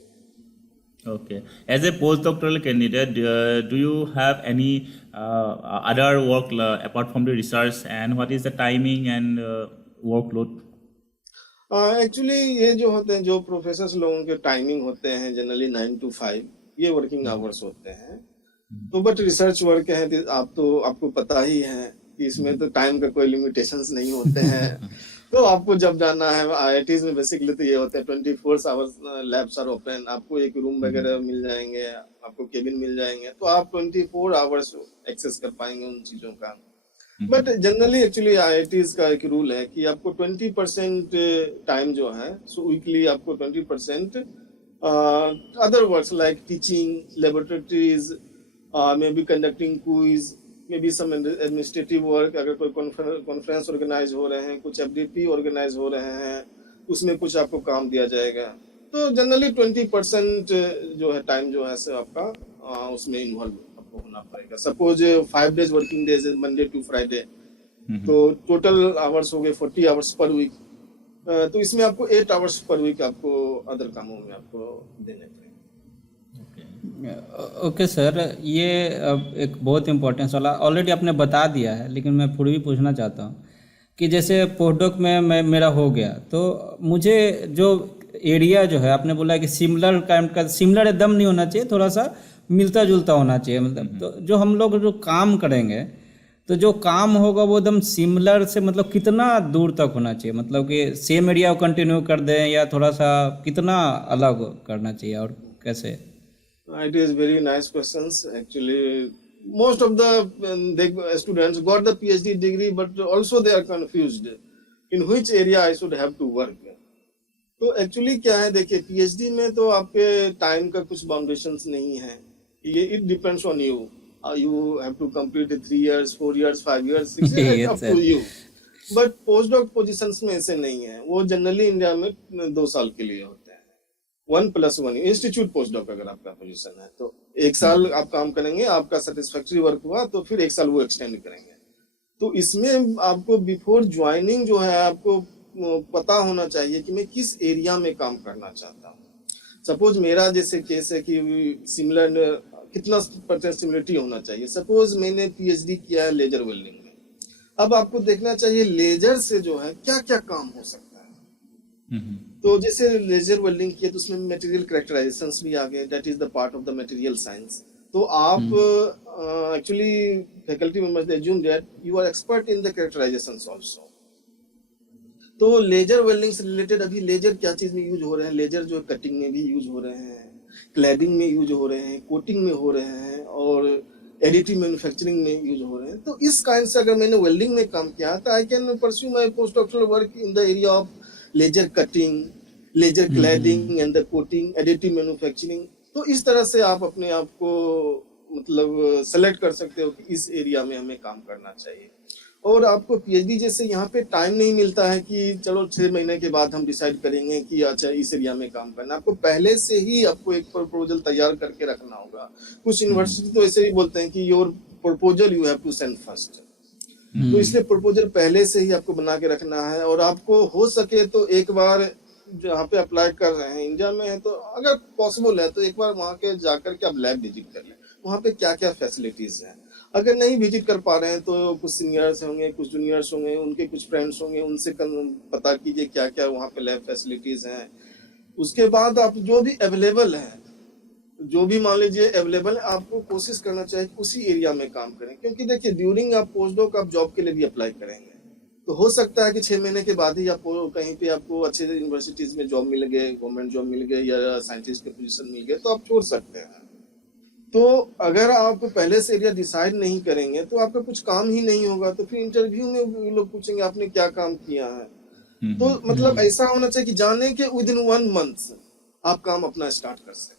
Okay. As a postdoctoral candidate, do you have any other work apart from the research, and what is the timing and workload? Actually ये जो होते हैं, जो प्रोफेसर्स लोगों के टाइमिंग होते हैं जनरली 9 to 5, ये वर्किंग आवर्स होते हैं। तो बट रिसर्च वर्क है तो आपको पता ही है कि इसमें तो टाइम का कोई लिमिटेशंस नहीं होते हैं। तो आपको जब जाना है, आईआईटीज में बेसिकली तो ये होता है 24 आवर्स लैब्स आर ओपन, आपको एक रूम वगैरह मिल जाएंगे, आपको केबिन मिल जाएंगे, तो आप 24 आवर्स एक्सेस कर पाएंगे उन चीजों का। बट जनरली एक्चुअली आईआईटीज का एक रूल है कि आपको 20% टाइम जो है, सो वीकली आपको 20% other works like teaching, laboratories, may be conducting quiz, may be some administrative work, अगर कोई कॉन्फ्रेंस ऑर्गेनाइज हो रहे हैं, कुछ एफडीपी ऑर्गेनाइज हो रहे हैं, उसमें कुछ आपको काम दिया जाएगा। तो जनरली 20% जो है टाइम जो है से आपका उसमें इन्वॉल्व आपको होना पड़ेगा। Suppose 5 days working days, Monday to Friday, तो टोटल आवर्स हो गए 40 आवर्स पर वीक। तो इसमें आपको 8 आवर्स पर वीक आपको अदर कामों में आपको देने पड़ेंगे। ओके सर, ये अब एक बहुत इम्पोर्टेंट सवाल ऑलरेडी आपने बता दिया है, लेकिन मैं फिर भी पूछना चाहता हूँ कि जैसे पोस्टडॉक में मेरा हो गया, तो मुझे जो एरिया जो है, आपने बोला कि सिमिलर काइंड का, सिमिलर एकदम नहीं होना चाहिए, थोड़ा सा मिलता जुलता होना चाहिए। मतलब तो जो हम लोग जो काम करेंगे, तो जो काम होगा वो एकदम सिमिलर से मतलब कितना दूर तक होना चाहिए, मतलब कि सेम एरिया को कंटिन्यू कर दें या थोड़ा सा कितना अलग करना चाहिए और कैसे? It is very nice questions. Actually, most of the students got the PhD degree, but also they are confused in which area I should have to work. तो एक्चुअली क्या है, देखिए पीएचडी में तो आपके टाइम का कुछ बाउंडेशंस नहीं है, ये it depends on you. You have to complete 3 years, 4 years, 5 years, 6 years, up to you. But postdoc positions में ऐसे नहीं है, वो जनरली इंडिया में 2 साल के लिए होते हैं, 1+1 इंस्टीट्यूट पोस्टडॉक। अगर आपका पोजीशन है तो 1 साल आप काम करेंगे, आपका सेटिस्फैक्टरी वर्क हुआ तो फिर 1 साल वो एक्सटेंड करेंगे। तो इसमें आपको बिफोर ज्वाइनिंग जो है आपको पता होना चाहिए कि मैं किस एरिया में काम करना चाहता हूँ। सपोज मेरा जैसे केस है कि सिमिलर कितना % सिमिलरिटी होना चाहिए। सपोज मैंने पीएचडी किया है लेजर वेल्डिंग में, अब आपको देखना चाहिए लेजर से जो है क्या क्या काम हो सकता है। तो जैसे लेजर वेल्डिंग किया तो उसमें मटेरियल कैरेक्टराइजेशंस भी आ गए, that is the part of the material science. तो आप एक्चुअली faculty members assume that you are expert in the characterisations also. तो लेजर वेल्डिंग से रिलेटेड अभी लेजर क्या चीज में यूज हो रहे हैं, लेजर जो कटिंग में भी यूज हो रहे हैं, क्लैडिंग में यूज हो रहे हैं, कोटिंग में हो रहे हैं, और एडिटिव मैन्युफैक्चरिंग में यूज हो रहे हैं। तो इस काइंड से अगर मैंने वेल्डिंग में काम किया तो I can pursue my post doctoral work in the area of laser cutting, laser cladding and the coating, additive manufacturing. तो इस तरह से आप अपने आप को मतलब सेलेक्ट कर सकते हो कि इस एरिया में हमें काम करना चाहिए। और आपको पीएचडी जैसे यहाँ पे टाइम नहीं मिलता है कि चलो 6 महीने के बाद हम डिसाइड करेंगे कि अच्छा इस एरिया में काम करना। आपको पहले से ही आपको एक प्रपोजल तैयार करके रखना होगा। कुछ यूनिवर्सिटी तो ऐसे ही बोलते हैं कि your proposal you have to send first. तो इसलिए प्रपोजल पहले से ही आपको बना के रखना है। और आपको हो सके तो एक बार जहाँ पे अप्लाई कर रहे हैं इंडिया में है, तो अगर पॉसिबल है तो एक बार वहाँ के जाकर के आप लैब विजिट कर लें, वहाँ पे क्या क्या फैसिलिटीज हैं। अगर नहीं विजिट कर पा रहे हैं तो कुछ सीनियर्स होंगे, कुछ जूनियर्स होंगे, उनके कुछ फ्रेंड्स होंगे, उनसे पता कीजिए क्या क्या वहाँ पे लैब फैसिलिटीज़ हैं। उसके बाद आप जो भी अवेलेबल है, जो भी मान लीजिए अवेलेबल है, आपको कोशिश करना चाहिए कि उसी एरिया में काम करें, क्योंकि देखिए ड्यूरिंग आप पोस्ट डॉक आप जॉब के लिए भी अप्लाई करेंगे, तो हो सकता है कि 6 महीने के बाद ही आपको कहीं पे आपको अच्छे यूनिवर्सिटीज में जॉब मिल गए, गवर्नमेंट जॉब मिल गए या साइंटिस्ट के पोजीशन मिल गए, तो आप छोड़ सकते हैं। तो अगर आप पहले से एरिया डिसाइड नहीं करेंगे तो आपका कुछ काम ही नहीं होगा, तो फिर इंटरव्यू में वो लोग पूछेंगे आपने क्या काम किया है। तो मतलब ऐसा होना चाहिए कि जाने के विद इन 1 मंथ आप काम अपना स्टार्ट कर सकें।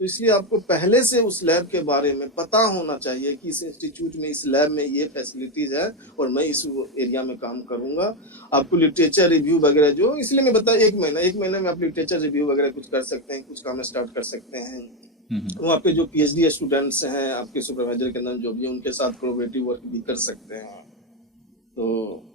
तो इसलिए आपको पहले से उस लैब के बारे में पता होना चाहिए कि इस इंस्टीट्यूट में, इस लैब में ये फैसिलिटीज है और मैं इस एरिया में काम करूंगा। आपको लिटरेचर रिव्यू वगैरह जो, इसलिए मैं बता, 1 महीने में आप लिटरेचर रिव्यू वगैरह कुछ कर सकते हैं, कुछ काम स्टार्ट कर सकते हैं। वहाँ पे जो पीएचडी स्टूडेंट्स हैं आपके सुपरवाइजर के अंदर जो भी, उनके साथ कोलैबोरेटिव वर्क भी कर सकते हैं। तो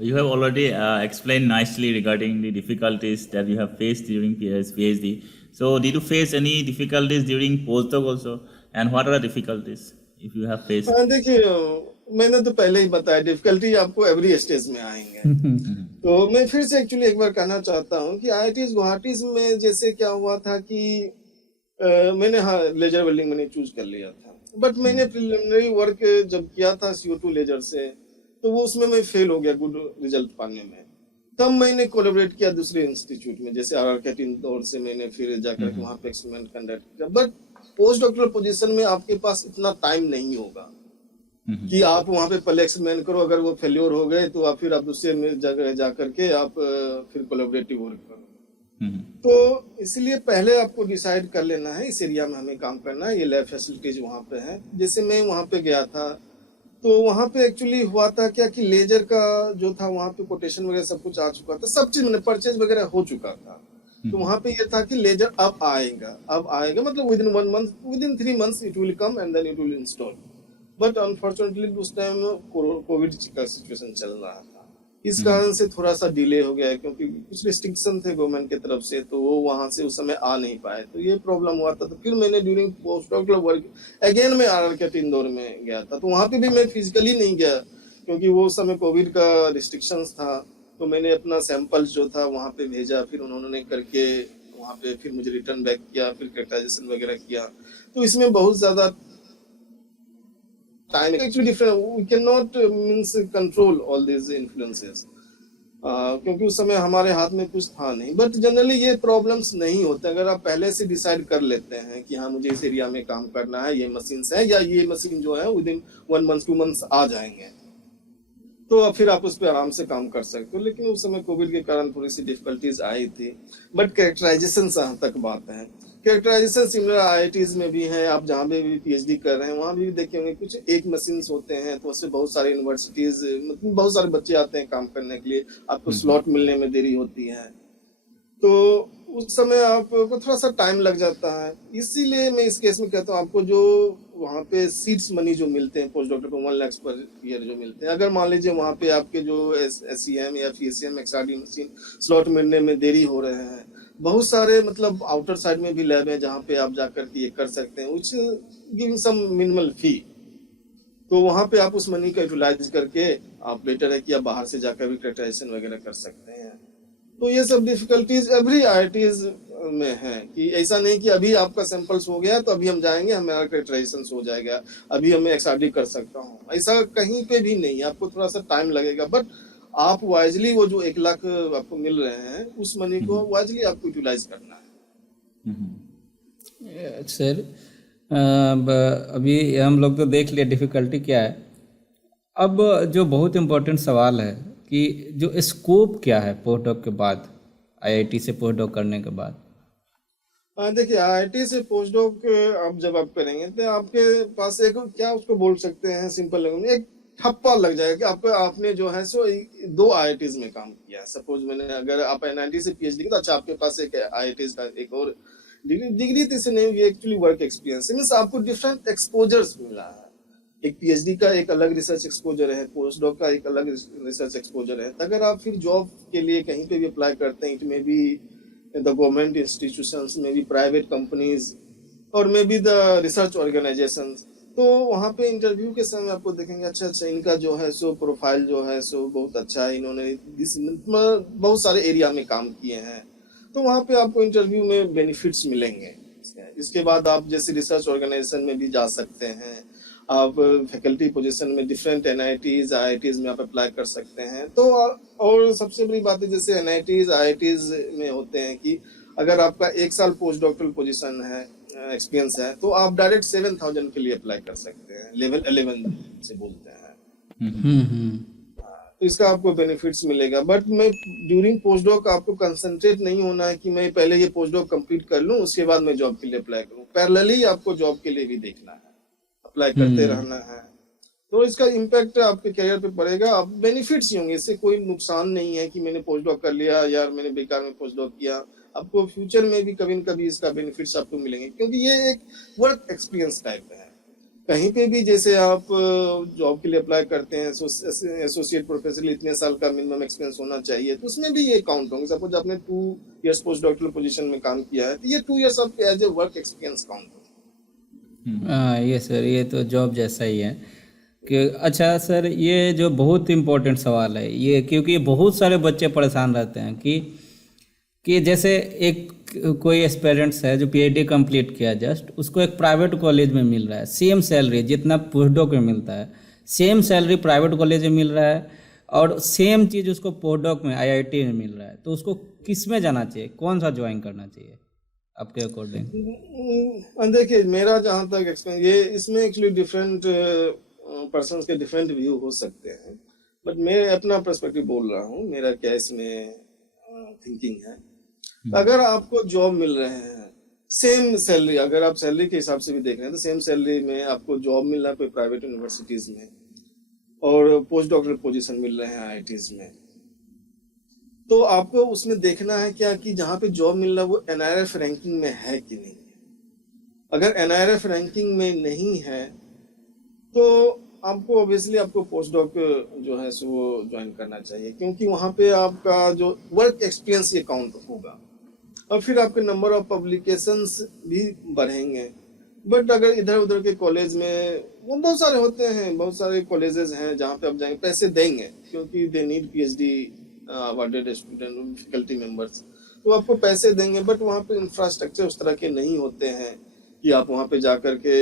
You have already explained nicely regarding the difficulties that you have faced during PhD. So, did you face any difficulties during postdoc also? And what are the difficulties if you have faced? देखिए, मैंने तो पहले ही बताया, difficulty आपको every stage में आएंगे। तो मैं फिर से एक्चुअली एक बार कहना चाहता हूँ कि IIT गुवाहाटी में जैसे क्या हुआ था कि मैंने, हाँ, लेजर वेल्डिंग मैंने चूज कर लिया था, बट मैंने प्रिलिमिनरी वर्क जब किया था CO2 लेजर से, तो वो उसमें मैं फेल हो गया गुड रिजल्ट पाने में। तब मैंने कोलैबोरेट किया दूसरे इंस्टीट्यूट में, जैसे RRCAT इंदौर से मैंने फिर जाकर के वहाँ पे एक्सपेरिमेंट कंडक्ट किया। बट पोस्ट डॉक्टोरल पोजीशन में आपके पास इतना टाइम नहीं होगा कि आप वहाँ पे पहले एक्सपेरिमेंट करो, अगर वो फेल्योर हो गए तो आप फिर आप दूसरे जगह जाकर के आप फिर कोलैबोरेटिव वर्क करो। तो इसलिए पहले आपको डिसाइड कर लेना है इस एरिया में हमें काम करना है, ये लैब फैसिलिटीज वहाँ पे है। जैसे मैं वहाँ पे गया था तो वहाँ पे एक्चुअली हुआ था क्या कि लेजर का जो था वहाँ पे कोटेशन वगैरह सब कुछ आ चुका था, सब चीज मैंने परचेज वगैरह हो चुका था। तो वहाँ पे ये था कि लेजर अब आएगा मतलब within 1 month, within 3 months it will come and then it will install. But unfortunately उस टाइम कोविड का सिचुएशन चल रहा था, इस कारण से थोड़ा सा डिले हो गया है, क्योंकि कुछ रिस्ट्रिक्शन थे गवर्नमेंट की तरफ से, तो वो वहां से उस समय आ नहीं पाए, तो ये प्रॉब्लम हुआ था। तो फिर मैंने during post doctoral work again मैं RRCAT इंदौर में गया था, तो वहां पे भी मैं फिजिकली नहीं गया क्योंकि वो समय कोविड का रिस्ट्रिक्शंस था। तो मैंने अपना सैंपल्स जो था वहां पे भेजा, फिर उन्होंने करके वहां पे फिर मुझे रिटर्न बैक किया, फिर कैरेक्टराइजेशन वगैरह किया। तो इसमें बहुत ज्यादा time actually different, we cannot means control all these influences, क्योंकि उस समय हमारे हाथ में कुछ था नहीं। बट जनरली ये प्रॉब्लम्स नहीं होते अगर आप पहले से डिसाइड कर लेते हैं कि हाँ मुझे इस एरिया में काम करना है, ये मशीन है या ये मशीन जो है विद इन 1 मंथ 2 मंथ्स आ जाएंगे, तो फिर आप उस पर आराम से काम कर सकते हो। लेकिन उस समय कोविड के कारण थोड़ी सी डिफिकल्टीज आई थी। बट कैरेक्टराइजेशन तक बात है, कैरेक्टराइजेशन सिमिलर IITs में भी है। आप जहाँ भी PhD कर रहे हैं वहाँ भी देखेंगे कुछ एक मशीन होते हैं, तो उससे बहुत सारे यूनिवर्सिटीज मतलब बहुत सारे बच्चे आते हैं काम करने के लिए, आपको स्लॉट मिलने में देरी होती है, तो उस समय आपको थोड़ा सा टाइम लग जाता है। इसीलिए मैं इस केस में कहता हूँ आपको जो वहाँ पे सीट्स मनी जो मिलते हैं पोस्ट डॉक्टर को 1 लाख पर ईयर जो मिलते हैं, अगर मान लीजिए वहाँ पे आपके जो SCM या FECM XRD मशीन स्लॉट मिलने में देरी हो रहे हैं, बहुत सारे मतलब आउटर साइड में भी लैब है जहाँ पे आप जाकर के ये कर सकते हैं, which गिविंग सम मिनिमल फी। तो वहाँ पे आप उस मनी का यूटिलाइज करके आप बेटर है कि आप बाहर से जाकर भी कैरेक्टराइजेशन वगैरह कर सकते हैं। तो ये सब डिफिकल्टीज एवरी IITs में है कि ऐसा नहीं कि अभी आपका सैंपल्स हो गया तो अभी हम जाएंगे हमारा कैरेक्टराइजेशन हो जाएगा, अभी हमें XRD कर सकता हूँ, ऐसा कहीं पे भी नहीं। आपको थोड़ा सा टाइम लगेगा, बट आप वाइजली वो जो 1 लाख आपको मिल रहे हैं उस मनी को वाइजली आपको यूटिलाइज करना है। सर अभी हम लोग तो देख लिए डिफ़िकल्टी क्या है। अब जो बहुत इम्पोर्टेंट सवाल है कि जो स्कोप क्या है पोस्ट डॉक के बाद, IIT से पोस्ट डॉक करने के बाद। देखिए IIT से पोस्ट डॉक आप जब आप करेंगे तो आपके पास एक क्या उसको बोल सकते हैं सिंपल लैंग्वेज में, एक ठप्पा लग जाएगा कि आपको आपने जो है सो 2 IITs में काम किया। सपोज मैंने अगर आप NIT से PhD किया तो अच्छा आपके पास एक IITs का एक और डिग्री थी से नहीं, ये एक्चुअली वर्क एक्सपीरियंस मींस आपको डिफरेंट एक्सपोजर्स मिला है। एक PhD का एक अलग रिसर्च एक्सपोजर है, पोस्ट डॉक का एक अलग रिसर्च एक्सपोजर है। अगर आप फिर जॉब के लिए कहीं पे भी अप्लाई करते हैं, इट में भी द गवर्नमेंट इंस्टीट्यूशंस में भी, प्राइवेट कंपनीज, और may be the research organisation. तो वहाँ पे इंटरव्यू के समय आपको देखेंगे अच्छा इनका जो है सो प्रोफाइल जो है सो बहुत अच्छा है, इन्होंने बहुत सारे एरिया में काम किए हैं, तो वहाँ पे आपको इंटरव्यू में बेनिफिट्स मिलेंगे। इसके बाद आप जैसे रिसर्च ऑर्गेनाइजेशन में भी जा सकते हैं, आप फैकल्टी पोजीशन में डिफरेंट एनआईटीज आईआईटीज में आप अप्लाई कर सकते हैं। तो और सबसे बड़ी बात है जैसे एनआईटीज आईआईटीज में होते हैं कि अगर आपका 1 साल पोस्ट डॉक्टरल पोजीशन है, एक्सपीरियंस है, तो आप डायरेक्ट 7,000 के लिए अप्लाई कर सकते हैं, लेवल 11 से बोलते हैं। तो इसका आपको बेनिफिट्स मिलेगा। बट मैं ड्यूरिंग पोस्ट डॉक आपको कंसंट्रेट नहीं होना है कि मैं पहले ये पोस्ट डॉक कंप्लीट कर लूं उसके बाद मैं जॉब के लिए अप्लाई करूं। पैरेलली आपको जॉब के लिए भी देखना है, अप्लाई करते रहना है, तो इसका इम्पैक्ट आपके करियर पे पड़ेगा। आप बेनिफिट्स ही होंगे, इससे कोई नुकसान नहीं है कि मैंने पोस्ट डॉक कर लिया यार मैंने बेकार में पोस्ट डॉक किया। आपको फ्यूचर में भी कभी न कभी इसका बेनिफिट्स आपको मिलेंगे, क्योंकि ये एक वर्क एक्सपीरियंस टाइप है। कहीं पे भी जैसे आप जॉब के लिए अप्लाई करते हैं, एसोसिएट प्रोफेसर इतने साल का मिनिमम एक्सपीरियंस होना चाहिए, तो उसमें भी ये काउंट होंगे। सपोज आपने 2 इयर्स पोस्ट डॉक्टरल पोजीशन में काम किया है, तो ये 2 इयर्स आपके as a work experience count होगा। हाँ ये सर, ये तो जॉब जैसा ही है कि अच्छा सर, ये जो बहुत इम्पोर्टेंट सवाल है ये, क्योंकि बहुत सारे बच्चे परेशान रहते हैं कि जैसे एक कोई एस्पिरेंट्स है जो पीएचडी कंप्लीट किया जस्ट, उसको एक प्राइवेट कॉलेज में मिल रहा है सेम सैलरी जितना पोस्टडॉक में मिलता है, सेम सैलरी प्राइवेट कॉलेज में मिल रहा है, और सेम चीज़ उसको पोस्टडॉक में आईआईटी में मिल रहा है। तो उसको किस में जाना चाहिए, कौन सा ज्वाइन करना चाहिए आपके अकॉर्डिंग? देखिए मेरा जहाँ तक एक्सपीरियंस, ये इसमें एक्चुअली डिफरेंट पर्सन्स के डिफरेंट व्यू हो सकते हैं, बट मैं अपना पर्सपेक्टिव बोल रहा हूँ, मेरा क्या इसमें थिंकिंग है। अगर आपको जॉब मिल रहे हैं सेम सैलरी, अगर आप सैलरी के हिसाब से भी देख रहे हैं तो सेम सैलरी में आपको जॉब मिल रहा है कोई प्राइवेट यूनिवर्सिटीज में, और पोस्ट डॉक्टरल पोजीशन मिल रहे हैं आईआईटीज में, तो आपको उसमें देखना है क्या कि जहाँ पे जॉब मिल रहा है वो एनआईआरएफ रैंकिंग में है कि नहीं। अगर एनआईआरएफ रैंकिंग में नहीं है तो आपको ऑब्वियसली आपको पोस्ट डॉक जो है सो वो ज्वाइन करना चाहिए, क्योंकि वहाँ पे आपका जो वर्क एक्सपीरियंस ये काउंट होगा, और फिर आपके नंबर ऑफ पब्लिकेशंस भी बढ़ेंगे। बट अगर इधर उधर के कॉलेज में वो बहुत सारे होते हैं, बहुत सारे कॉलेजेस हैं जहाँ पे आप जाएंगे पैसे देंगे, क्योंकि they need PhD awarded student faculty members, तो आपको पैसे देंगे, बट वहाँ पे इंफ्रास्ट्रक्चर उस तरह के नहीं होते हैं कि आप वहाँ पे जा करके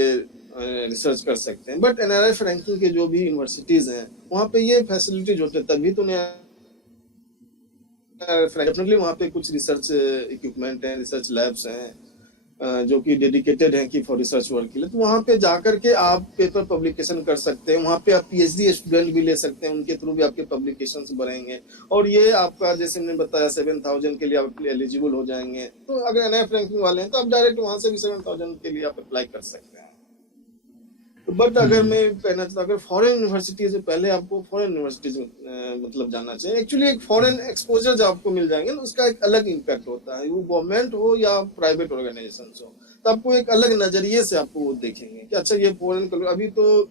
रिसर्च कर सकते हैं। बट एनआरएफ रैंकिंग के जो भी यूनिवर्सिटीज हैं वहाँ पे ये फैसिलिटीज होते हैं, तभी तो डेफिनेटली वहाँ पे कुछ रिसर्च इक्विपमेंट हैं, रिसर्च लैब्स हैं जो कि डेडिकेटेड हैं कि फॉर रिसर्च वर्क के लिए, तो वहाँ पे जाकर के आप पेपर पब्लिकेशन कर सकते हैं। वहाँ पे आप पीएचडी स्टूडेंट भी ले सकते हैं, उनके थ्रू भी आपके पब्लिकेशंस बढ़ेंगे, और ये आपका जैसे मैंने बताया 7,000 के लिए आप एलिजिबल हो जाएंगे। तो अगर एनआईएफ रैंकिंग वाले हैं तो आप डायरेक्ट वहाँ से भी 7,000 के लिए आप अप्लाई कर सकते हैं। बट अगर मैं कहना चाहता हूँ, अगर फॉरेन यूनिवर्सिटीज से पहले आपको फॉरेन यूनिवर्सिटीज में मतलब जाना चाहिए। एक्चुअली एक फॉरेन एक्सपोजर जब आपको मिल जाएंगे ना, उसका एक अलग इम्पैक्ट होता है, वो गवर्नमेंट हो या प्राइवेट ऑर्गेनाइजेशन हो, तो आपको एक अलग नजरिए से आपको वो देखेंगे कि अच्छा ये फॉरेन, अभी तो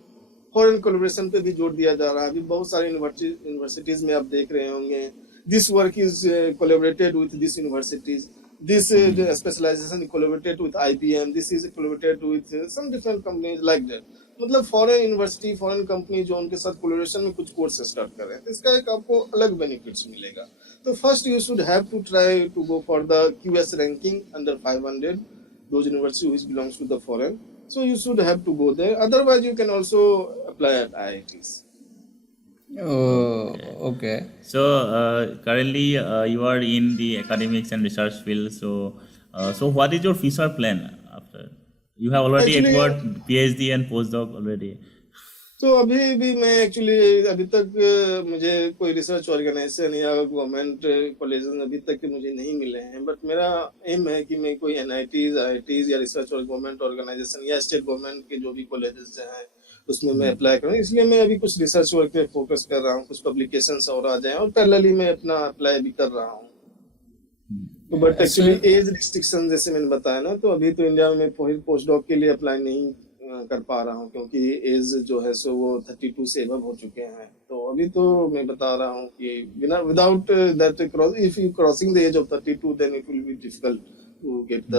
फॉरेन कोलैबोरेशन पे भी जोर दिया जा रहा है। अभी बहुत सारे यूनिवर्सिटीज में आप देख रहे होंगे this work is collaborated with this universities, this specialization collaborated with IBM, this is collaborated with some different companies like that। मतलब फॉरेन यूनिवर्सिटी फॉरेन कंपनी जो उनके साथ कोलैबोरेशन में कुछ कोर्स स्टार्ट कर रहे हैं, तो इसका एक आपको अलग बेनिफिट्स मिलेगा। तो first you should have to try to go for the QS ranking under 500 those university which belongs to the foreign, so you should have to go there, otherwise you can also apply at IITs। Oh, okay. So currently you are in the academics and research field. So what is your future plan after? You have already Actually, acquired PhD and postdoc already. तो अभी भी मैं actually अभी तक मुझे कोई research organisation या government college अभी तक के मुझे नहीं मिले हैं, बट मेरा एम है कि मैं कोई एनआईटीज आईआईटीज या रिसर्च और गवर्नमेंट ऑर्गेनाइजेशन या स्टेट गवर्नमेंट के जो भी कॉलेजेस हैं उसमें मैं अप्लाई करूँ। इसलिए मैं अभी कुछ रिसर्च वर्क पे फोकस कर रहा हूँ, कुछ पब्लिकेशंस और आ जाए, और पैरेलली मैं अपना अप्लाई भी कर रहा हूँ। तो बट एक्चुअली एज रिस्ट्रिक्शन जैसे मैंने बताया ना, तो अभी तो इंडिया में पोस्ट डॉक के लिए अप्लाई नहीं कर पा रहा हूँ, क्योंकि एज जो है सो वो 32 से अबव हो चुके हैं। तो अभी तो मैं बता रहा हूँ कि बिना without that if you crossing the age of 32 then it will be difficult to get the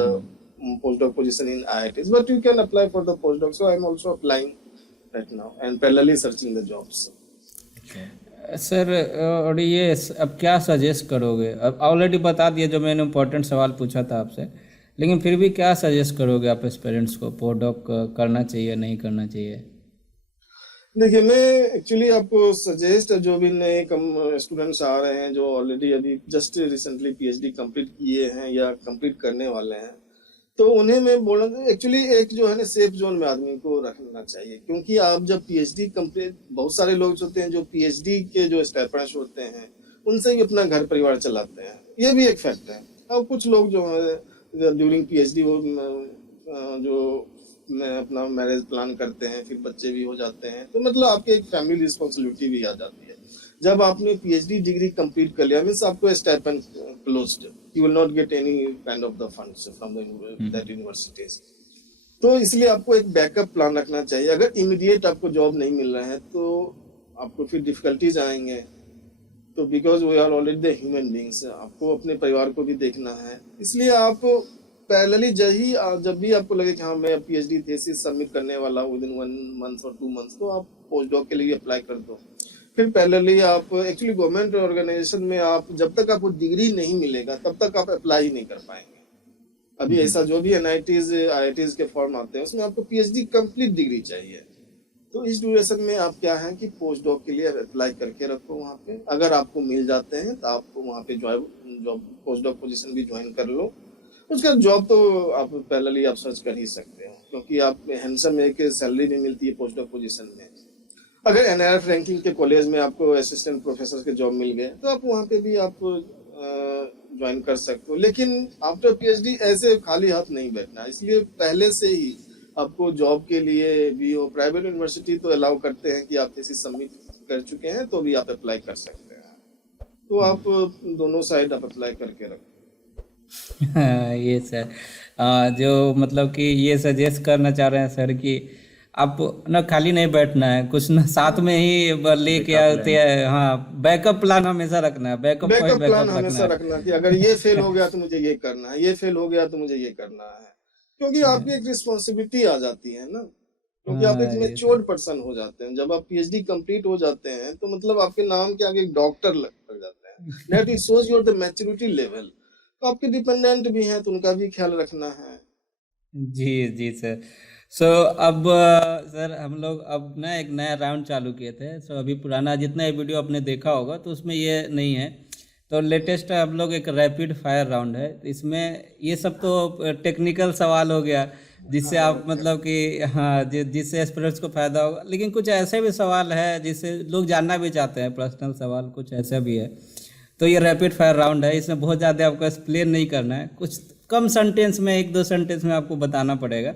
postdoc position in IITs, but you can apply for the postdoc. So I'm also applying right now and parallelly searching the jobs. Sir और ये अब क्या suggest करोगे? अब already बता दिए जो मैंने इम्पोर्टेंट सवाल पूछा था आपसे, लेकिन फिर भी क्या सजेस्ट करोगे आप एस्पिरेंट्स को? पोस्टडॉक करना चाहिए नहीं करना चाहिए? देखिए, मैं एक्चुअली आपको सजेस्ट, जो भी नए स्टूडेंट्स आ रहे हैं जो ऑलरेडी अभी जस्ट रिसेंटली पीएचडी कंप्लीट किए हैं या कंप्लीट करने वाले हैं, तो उन्हें मैं बोल रहा हूँ एक्चुअली एक जो है ना सेफ जोन में आदमी को रखना चाहिए, क्योंकि आप जब पीएचडी कंप्लीट, बहुत सारे लोग होते हैं जो पीएचडी के जो स्टाइपेंड्स होते हैं उनसे भी अपना घर परिवार चलाते हैं, ये भी एक फैक्ट है। अब कुछ लोग जो है ड्यूरिंग पीएचडी वो जो अपना मैरिज प्लान करते हैं, फिर बच्चे भी हो जाते हैं, तो मतलब आपके एक फैमिली रिस्पॉन्सिबिलिटी भी आ जाती है। जब आपने पीएचडी डिग्री कंप्लीट कर लिया मींस आपको stipend closed, you will not get any kind of the funds from that universities. तो इसलिए आपको एक बैकअप प्लान रखना चाहिए। अगर इमीडिएट आपको जॉब नहीं मिल रहा है तो आपको फिर डिफिकल्टीज आएंगे, तो because we are already the human beings, आपको अपने परिवार को भी देखना है। इसलिए आप पैरेलली जब भी आपको लगे कि हाँ मैं पीएचडी थीसिस सबमिट करने वाला हूँ विदिन 1 मंथ और 2 मंथ्स, तो आप पोस्ट डॉक के लिए अप्लाई कर दो। फिर पैरेलली आप एक्चुअली गवर्नमेंट ऑर्गेनाइजेशन में आप जब तक आपको डिग्री नहीं मिलेगा तब तक आप अप्लाई नहीं कर पाएंगे। अभी ऐसा जो भी एनआईटीज आईआईटीज के फॉर्म आते हैं उसमें आपको पीएचडी कंप्लीट डिग्री चाहिए। तो इस ड्यूरेशन में आप क्या है कि पोस्ट डॉक के लिए अप्लाई करके रखो वहाँ पे। अगर आपको मिल जाते हैं तो आप वहाँ पे जॉब पोस्ट डॉक पोजीशन भी ज्वाइन कर लो। उसका जॉब तो आप पैरेलली आप सर्च कर ही सकते हो, क्योंकि आप हैंडसम एक सैलरी भी मिलती है पोस्ट डॉक पोजीशन में। अगर एनआरएफ रैंकिंग के कॉलेज में आपको असिस्टेंट प्रोफेसर के जॉब मिल गए तो आप वहाँ पे भी आप ज्वाइन कर सकते हो। लेकिन आफ्टर पीएचडी ऐसे खाली हाथ नहीं बैठना, इसलिए पहले से ही आपको जॉब के लिए भी हो, प्राइवेट यूनिवर्सिटी तो अलाउ करते हैं कि आप थीसिस सबमिट कर चुके हैं तो भी आप अप्लाई कर सकते हैं। तो आप दोनों साइड आप अप्लाई करके रखो। ये सर जो मतलब कि ये सजेस्ट करना चाह रहे हैं सर कि आप ना खाली नहीं बैठना है, कुछ ना साथ में ही लेके आते हैं। हाँ, बैकअप प्लान हमेशा रखना है, बैकअप प्लान हमेशा रखना कि अगर ये फेल हो गया तो मुझे ये करना है, ये फेल हो गया तो मुझे ये करना है, क्योंकि आपकी एक रिस्पॉन्सिबिलिटी आ जाती है ना, क्योंकि आप एक मैच्योर्ड पर्सन हो जाते हैं। जब आप पीएचडी कंप्लीट हो जाते हैं तो मतलब आपके नाम के आगे एक डॉक्टर लग जाते हैं। That it shows your the maturity level. तो आपके डिपेंडेंट भी हैं तो उनका भी ख्याल रखना है। जी सर। सो अब सर हम लोग अब ना एक नया राउंड चालू किए थे। सो अभी पुराना जितना वीडियो आपने देखा होगा तो उसमें ये नहीं है, तो लेटेस्ट हम लोग एक रैपिड फायर राउंड है। तो इसमें ये सब तो टेक्निकल सवाल हो गया जिससे आप मतलब कि हाँ जिससे एस्पिरेंट्स को फ़ायदा होगा, लेकिन कुछ ऐसे भी सवाल है जिससे लोग जानना भी चाहते हैं, पर्सनल सवाल कुछ ऐसा भी है। तो ये रैपिड फायर राउंड है, इसमें बहुत ज़्यादा आपको एक्सप्लेन नहीं करना है, कुछ कम सेंटेंस में 1-2 सेंटेंस में आपको बताना पड़ेगा।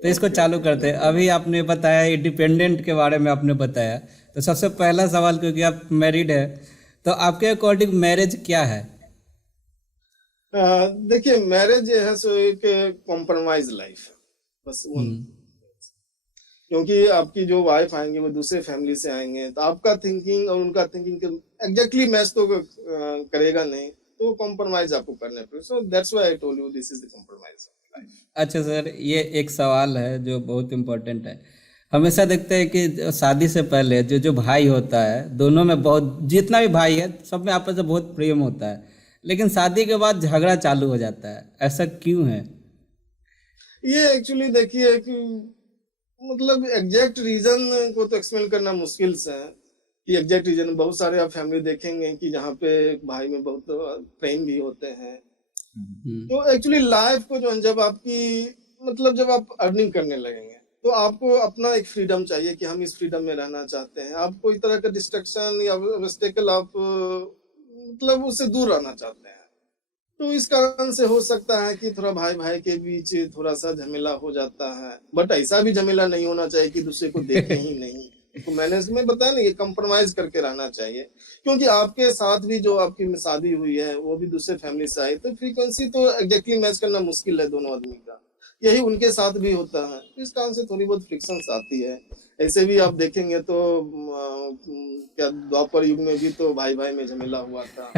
तो इसको चालू करते हैं। अभी आपने बताया इंडिपेंडेंट के बारे में आपने बताया, तो सबसे पहला सवाल, क्योंकि आप मैरिड है तो आपके अकॉर्डिंग मैरिज क्या है? देखिए, मैरिज है सो एक कॉम्प्रोमाइज लाइफ है बस वो, क्योंकि आपकी जो वाइफ आएंगे वो दूसरे फैमिली से आएंगे, तो आपका थिंकिंग और उनका थिंकिंग एग्जैक्टली मैच तो करेगा नहीं, तो कॉम्प्रोमाइज आपको करना पड़ेगा। So that's why I told you this is the compromise of life. अच्छा सर, ये एक सवाल है जो बहुत इम्पोर्टेंट है। हमेशा देखते हैं कि शादी से पहले जो भाई होता है, दोनों में बहुत, जितना भी भाई है सब में आपस में बहुत प्रेम होता है, लेकिन शादी के बाद झगड़ा चालू हो जाता है, ऐसा क्यों है? ये एक्चुअली देखिए कि मतलब एग्जैक्ट रीजन को तो एक्सप्लेन करना मुश्किल से है कि एग्जैक्ट रीजन। बहुत सारे आप फैमिली देखेंगे कि जहाँ पे भाई में बहुत प्रेम भी होते हैं। तो एक्चुअली लाइफ को जो जब आपकी मतलब जब आप अर्निंग करने लगेंगे तो आपको अपना एक फ्रीडम चाहिए कि हम इस फ्रीडम में रहना चाहते हैं। आप कोई तरह का डिस्ट्रक्शन या ऑब्स्टेकल आप मतलब उससे दूर रहना चाहते हैं। तो इस कारण से हो सकता है कि थोड़ा भाई भाई के बीच थोड़ा सा झमेला हो जाता है, बट ऐसा भी झमेला नहीं होना चाहिए कि दूसरे को देखे ही नहीं। तो मैंने इसमें बताया ना, ये कंप्रोमाइज करके रहना चाहिए, क्योंकि आपके साथ भी जो आपकी शादी हुई है वो भी दूसरे फैमिली से आई, तो फ्रीक्वेंसी तो एग्जैक्टली मैच करना मुश्किल है दोनों आदमी का। यही उनके साथ भी होता है, इस कारण से थोड़ी बहुत फ्रिक्शंस आती है। ऐसे भी आप देखेंगे तो क्या द्वापर युग में भी तो भाई भाई में झमेला हुआ था।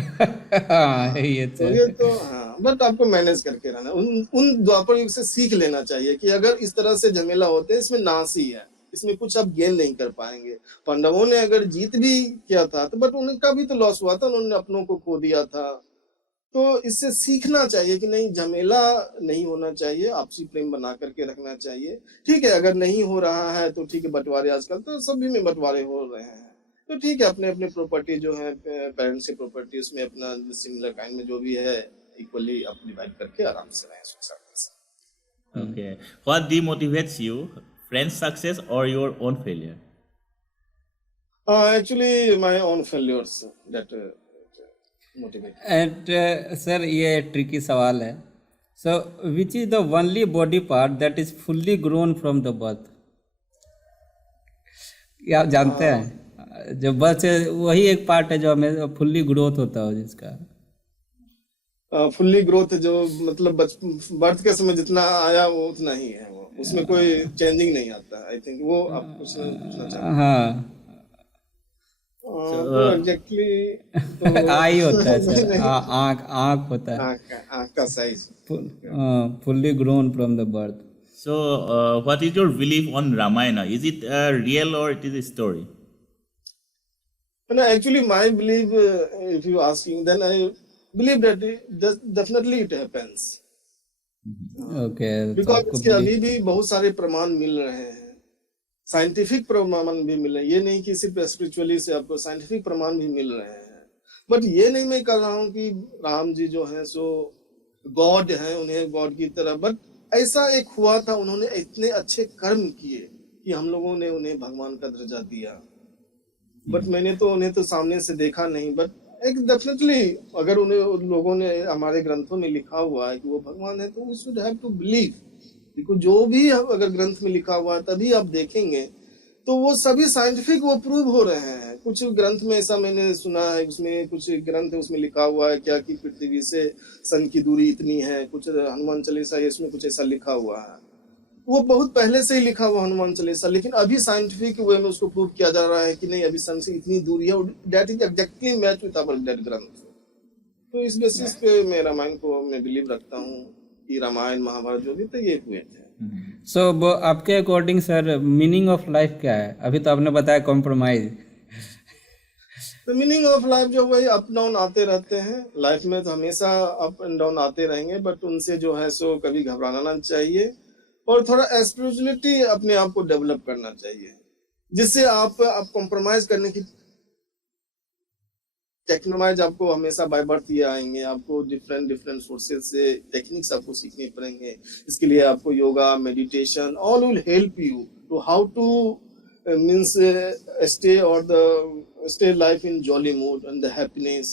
हाँ हाँ, ये तो ये तो हाँ, बट आपको मैनेज करके रहना, उन द्वापर युग से सीख लेना चाहिए कि अगर इस तरह से झमेला होते हैं, इसमें नाश ही है, इसमें कुछ आप गेन नहीं कर पाएंगे। पांडवों ने अगर जीत भी किया था तो बट उनका भी तो लॉस हुआ था, उन्होंने अपनों को खो दिया था। तो इससे सीखना चाहिए कि नहीं, झमेला नहीं होना चाहिए, आपसी प्रेम बना करके रखना चाहिए। ठीक है, अगर नहीं हो रहा है तो ठीक है, बंटवारे आजकल तो सभी में बंटवारे हो रहे हैं, तो ठीक है, अपने अपने प्रॉपर्टी जो है, पेरेंट्स की प्रॉपर्टी, उसमें अपना सिमिलर काइंड में जो भी है इक्वली आप डिवाइड करके आराम से रहें, सुख शांति से। Okay. What demotivates you? Friends' success or your own failure? Actually, my own failures that motivate. And sir ये ट्रिकी सवाल है। So which is the only body part that is fully grown from the birth? ये आप जानते हैं, जो birth से वही एक पार्ट है जो हमें फुल्ली ग्रोथ होता हो जिसका। फुल्ली ग्रोथ जो मतलब बर्थ के समय जितना आया वो उतना ही है, वो उसमें कोई चेंजिंग नहीं आता। आई थिंक वो आप कुछ पूछना चाहते हैं। हाँ तो एग्जैक्टली आई होता है सर, नहीं, आँख आँख होता है, आँख का size. Fully grown from the birth. So, what is your belief on Ramayana? Is it real or it is a story? No, actually, my belief, if you asking, then I believe that definitely it happens. Okay, because इसके अभी भी बहुत सारे प्रमाण मिल रहे हैं, scientific प्रमाण भी मिल रहे हैं। ये नहीं कि सिर्फ स्पिरिचुअली से, आपको साइंटिफिक प्रमाण भी मिल रहे हैं। बट ये नहीं मैं कर रहा हूँ कि राम जी जो है सो गॉड है, उन्हें गॉड की तरह, बट ऐसा एक हुआ था, उन्होंने इतने अच्छे कर्म किए कि हम लोगों ने उन्हें भगवान का दर्जा दिया। बट मैंने तो उन्हें तो सामने से देखा नहीं, बट एक डेफिनेटली अगर उन लोगों ने हमारे ग्रंथों में लिखा हुआ है कि वो भगवान है, तो we should have to believe. देखो, जो भी अगर ग्रंथ में लिखा हुआ है तभी आप देखेंगे, तो वो सभी साइंटिफिक वो प्रूव हो रहे हैं। कुछ ग्रंथ में ऐसा मैंने सुना है, उसमें कुछ ग्रंथ है उसमें लिखा हुआ है क्या कि पृथ्वी से सन की दूरी इतनी है, कुछ हनुमान चालीसा है इसमें कुछ ऐसा लिखा हुआ है। वो बहुत पहले से ही लिखा हुआ हनुमान चालीसा, लेकिन अभी साइंटिफिक वे में उसको प्रूव किया जा रहा है कि नहीं, अभी सन से इतनी दूरी है, that is exactly match with our that ग्रंथ। तो इस बेसिस पे मैं रामायण को मैं बिलीव रखता हूँ कि रामायण महाभारत जो भी थे ये हुए थे। सो आपके according sir meaning of life क्या है? अभी तो आपने बताया कॉम्प्रोमाइज। तो मीनिंग ऑफ लाइफ जो वही अप डाउन आते रहते हैं, लाइफ में तो हमेशा अप एंड डाउन आते रहेंगे, बट उनसे जो है सो कभी घबराना ना चाहिए, और थोड़ा स्पिरिचुअलिटी अपने आप को डेवलप करना चाहिए, जिससे आप कॉम्प्रोमाइज करने की टेक्नोलॉजी आपको हमेशा बाय बर्थ ये आएंगे। आपको डिफरेंट डिफरेंट सोर्सेज से टेक्निक्स आपको सीखने पड़ेंगे। इसके लिए आपको yoga, meditation, all will help you to how to means stay और the stay life in jolly mood and the happiness.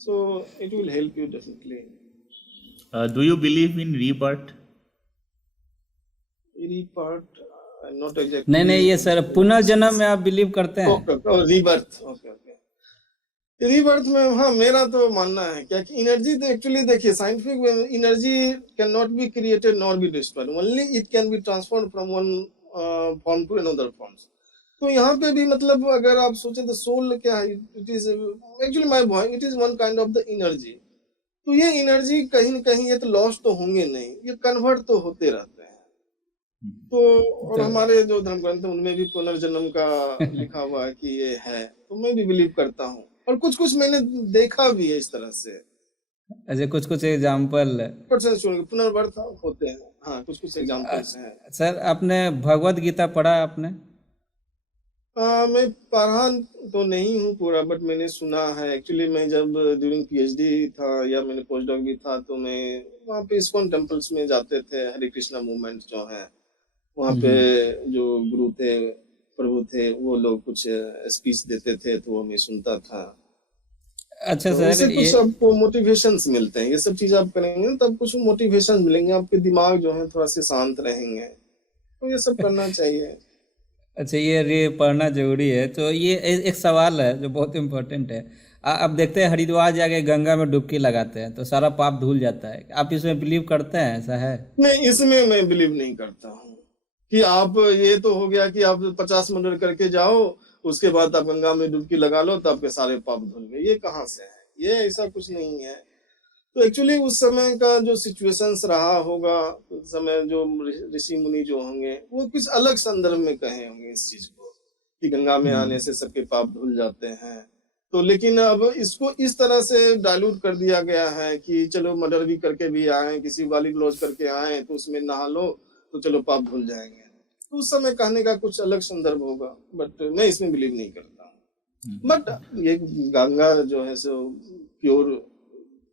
So it will help you definitely. Do you believe in rebirth? Rebirth not exactly. नहीं ये sir पुनर्जन्म में आप believe करते हैं? Rebirth, okay. Rebirth में हाँ, मेरा तो मानना है क्या कि एनर्जी तो एक्चुअली देखिए साइंटिफिक वे में energy can not be created nor be destroyed, only it can be transformed from one form to another forms. तो यहाँ पे भी मतलब अगर आप सोचे तो सोल क्या है, it is actually my point, it is one kind of the energy. तो ये एनर्जी कहीं न कहीं ये तो लॉस तो होंगे नहीं, ये कन्वर्ट तो होते रहते हैं। तो और हमारे जो धर्म ग्रंथ है उनमें भी पुनर्जन्म का लिखा हुआ है कि ये है, तो मैं भी बिलीव करता हूँ, और कुछ कुछ मैंने देखा भी है इस तरह से। अच्छा, कुछ एग्जाम्पल पुनर्बर्थ होते हैं, हाँ कुछ एग्जाम्पल्स हैं। सर आपने भगवत गीता पढ़ा आपने? मैं पढ़ा तो नहीं हूँ पूरा, बट मैंने सुना है। एक्चुअली मैं जब ड्यूरिंग पीएचडी था या मैंने पोस्ट डॉक भी था, तो मैं वहाँ पे इस्कॉन टेम्पल्स में जाते थे। हरे कृष्णा मूवमेंट जो है वहाँ पे जो गुरु थे, प्रभु थे, वो लोग कुछ स्पीच देते थे, तो वो मैं सुनता था। अच्छा तो सर, इससे कुछ आपको मोटिवेशंस मिलते हैं। ये सब चीज आप करेंगे ना तब कुछ मोटिवेशन मिलेंगे, आपके दिमाग जो है थोड़ा से शांत रहेंगे, तो ये सब करना चाहिए। अच्छा ये पढ़ना जरूरी है। तो ये एक सवाल है जो बहुत इम्पोर्टेंट है। अब देखते हैं हरिद्वार जाके गंगा में डुबकी लगाते हैं तो सारा पाप धुल जाता है। आप इसमें बिलीव करते हैं, ऐसा है? नहीं, इसमें मैं बिलीव नहीं करता हूँ कि आप, ये तो हो गया कि आप 50 मर्डर करके जाओ, उसके बाद आप गंगा में डुबकी लगा लो तो आपके सारे पाप धुल गए। ये कहाँ से है? ये ऐसा कुछ नहीं है। तो एक्चुअली उस समय का जो सिचुएशंस रहा होगा, उस समय जो ऋषि मुनि जो होंगे वो कुछ अलग संदर्भ में कहे होंगे इस चीज को कि गंगा में आने से सबके पाप धुल जाते हैं। तो लेकिन अब इसको इस तरह से डाइल्यूट कर दिया गया है कि चलो मर्डर भी करके भी आए, किसी गाली गलौज करके आए तो उसमें नहा लो तो चलो पाप धुल जाएंगे। तो उस समय कहने का कुछ अलग संदर्भ होगा, बट मैं इसमें बिलीव नहीं करता हूँ। बट ये गंगा जो है सो प्योर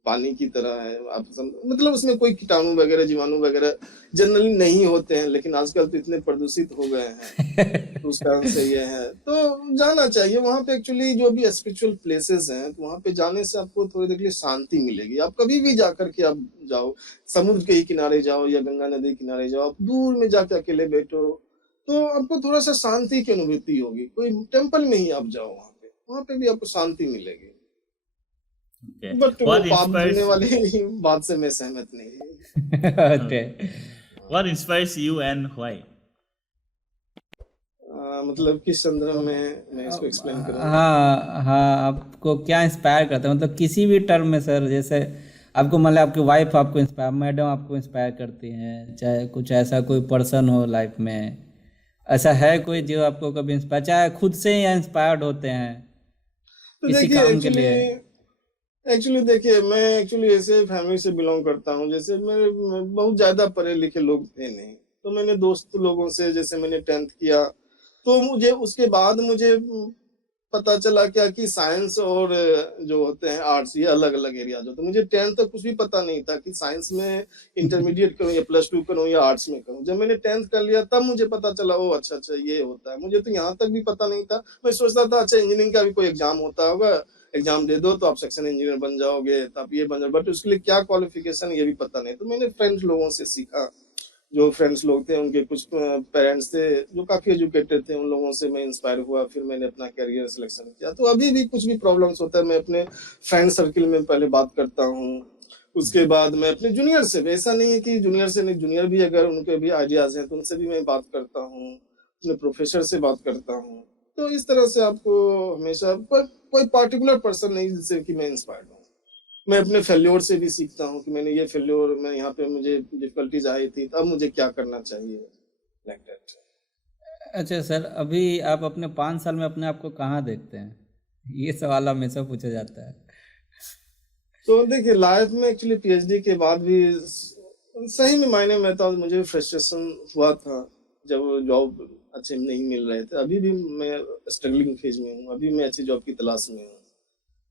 पानी की तरह है। आप मतलब उसमें कोई कीटाणु वगैरह जीवाणु वगैरह जनरली नहीं होते हैं, लेकिन आजकल तो इतने प्रदूषित हो गए हैं तो उस कारण से ये है। तो जाना चाहिए वहां पे। एक्चुअली जो भी स्पिरिचुअल प्लेसेस हैं तो वहां पे जाने से आपको थोड़ी देर के लिए शांति मिलेगी। आप कभी भी जाकर के आप जाओ, समुद्र के ही किनारे जाओ या गंगा नदी के किनारे जाओ, आप दूर में जाकर अकेले बैठो तो आपको थोड़ा सा शांति की अनुभूति होगी। कोई टेम्पल में ही आप जाओ, वहां पे भी आपको शांति मिलेगी। Okay. बट वो What पाप inspires धुलने वाली बात से मैं सहमत नहीं। Okay. what inspires you and why? मतलब किस संदर्भ में मैं इसको एक्सप्लेन करूँ? हाँ हाँ, आपको क्या इंस्पायर करता है, मतलब किसी भी टर्म में सर। जैसे आपको मतलब आपकी वाइफ आपको इंस्पायर, मैडम आपको इंस्पायर करती हैं, चाहे कुछ ऐसा कोई पर्सन हो लाइफ में, ऐसा है कोई जो आपको कभी इंस्पायर, चाहे खुद से ही इंस्पायर्ड होते हैं तो किसी देखिए काम के लिए? एक्चुअली देखिए, मैं एक्चुअली ऐसे फैमिली से बिलोंग करता हूँ, जैसे मेरे बहुत ज्यादा पढ़े लिखे लोग थे नहीं। तो मैंने दोस्त लोगों से, जैसे मैंने 10th किया तो मुझे उसके बाद मुझे पता चला क्या कि साइंस और जो होते हैं आर्ट्स, ये अलग अलग एरियाज होते हैं। मुझे 10th तक कुछ भी पता नहीं था कि साइंस में इंटरमीडिएट करूँ या +2 करूँ या आर्ट्स में करूँ। जब मैंने 10th कर लिया तब मुझे पता चला ओ अच्छा अच्छा ये होता है। मुझे तो यहाँ तक भी पता नहीं था। मैं सोचता था अच्छा इंजीनियरिंग का भी कोई एग्जाम होता होगा, एग्जाम दे दो तो आप सेक्शन इंजीनियर बन जाओगे, तो आप ये बन जाओ, बट उसके लिए क्या क्वालिफिकेशन ये भी पता नहीं। तो मैंने फ्रेंड्स लोगों से सीखा, जो फ्रेंड्स लोग थे उनके कुछ पेरेंट्स थे जो काफी एजुकेटेड थे, उन लोगों से मैं इंस्पायर हुआ। फिर मैंने अपना करियर सिलेक्शन किया। तो अभी भी कुछ भी प्रॉब्लम्स होता है मैं अपने फ्रेंड सर्किल में पहले बात करता हूँ, उसके बाद मैं अपने जूनियर से, ऐसा नहीं है कि जूनियर से नहीं, जूनियर भी अगर उनके भी आइडियाज हैं तो उनसे भी मैं बात करता हूँ, अपने प्रोफेसर से बात करता हूँ। तो इस तरह से आपको हमेशा कोई पार्टिकुलर पर्सन नहीं जिससे कि मैं इंस्पायर्ड हूँ। मैं अपने फेल्योर से भी सीखता हूँ कि मैंने ये फेल्योर, मैं यहाँ पे मुझे डिफिकल्टीज आई थी तब मुझे क्या करना चाहिए, लाइक दैट। अच्छा सर, अभी आप अपने 5 साल में अपने आप को कहाँ देखते हैं? ये सवाल हमेशा पूछा जाता है। तो देखिए लाइफ में एक्चुअली पीएचडी के बाद भी सही में मायने में था, मुझे फ्रस्ट्रेशन हुआ था जब जॉब अच्छे नहीं मिल रहे थे। अभी भी मैं स्ट्रगलिंग फेज में हूँ, अभी मैं अच्छी जॉब की तलाश में हूँ।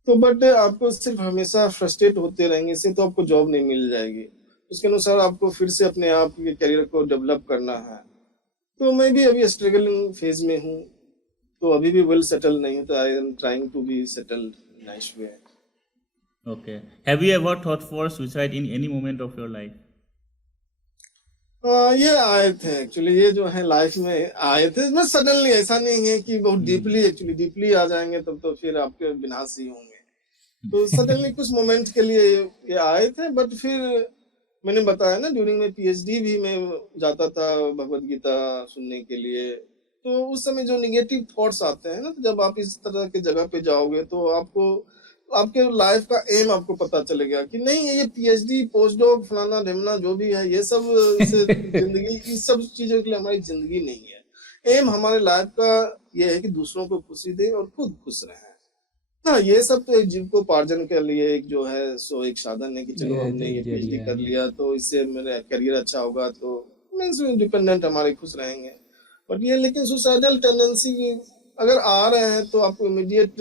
तो बट आपको सिर्फ हमेशा फ्रस्ट्रेट होते रहेंगे इससे तो आपको जॉब नहीं मिल जाएगी। उसके अनुसार आपको फिर से अपने आप के करियर को डेवलप करना है। तो मैं भी अभी स्ट्रगलिंग फेज में हूँ, तो अभी भी वेल सेटल नहीं हूँ, तो I am trying to be settled nice way. Okay. Have you ever thought for suicide in any moment of your life? ये आए थे एक्चुअली, ये जो है लाइफ में आए थे, बस सडनली, ऐसा नहीं है कि बहुत डीपली, एक्चुअली डीपली आ जाएंगे तब तो फिर आपके विनाश ही होंगे। तो सडनली कुछ मोमेंट के लिए ये आए थे, बट फिर मैंने बताया ना ड्यूरिंग में पीएचडी भी मैं जाता था भगवत गीता सुनने के लिए। तो उस समय जो निगेटिव थॉट्स आते हैं ना, तो जब आप इस तरह के जगह पे जाओगे तो आपको आपके लाइफ का एम आपको पता चलेगा कि नहीं ये पीएचडी पोस्ट डॉक फलाना ढिमना जो भी है ये सब से जिंदगी, इस सब चीजों के लिए हमारी जिंदगी नहीं है। एम हमारे लाइफ का ये है कि दूसरों को खुशी दे और खुद खुश रहे। हाँ, ये सब तो एक जीविकोपार्जन के लिए एक जो है सो एक साधन है कि चलो ये हमने एक ये पीएचडी जरिया कर है। लिया तो इससे मेरा करियर अच्छा होगा, तो मीन्स इंडिपेंडेंट हमारे खुश रहेंगे। बट ये लेकिन सुसाइडल टेंडेंसी अगर आ रहे हैं तो आपको इमीडिएट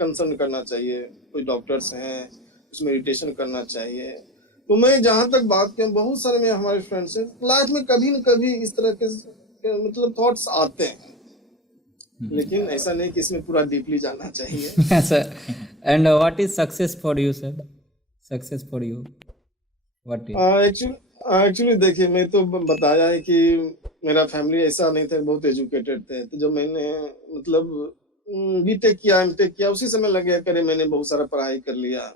कंसर्न करना चाहिए। कोई डॉक्टर्स हैं, कुछ मेडिटेशन करना चाहिए। तो मैं जहां तक बात करूं, बहुत सारे मेरे हमारे फ्रेंड्स हैं लाइफ में कभी न कभी इस तरह के मतलब थॉट्स आते हैं, लेकिन ऐसा नहीं कि इसमें पूरा डीपली जाना चाहिए। Sir, and what is success for you sir? Success for you what is? Actually देखिए, मैं तो बताया है कि मेरा फैमिली ऐसा नहीं था, बहुत एजुकेटेड थे। तो जब मैंने मतलब बीटेक किया, एमटेक किया, उसी समय लग गया करे मैंने बहुत सारा पढ़ाई कर लिया।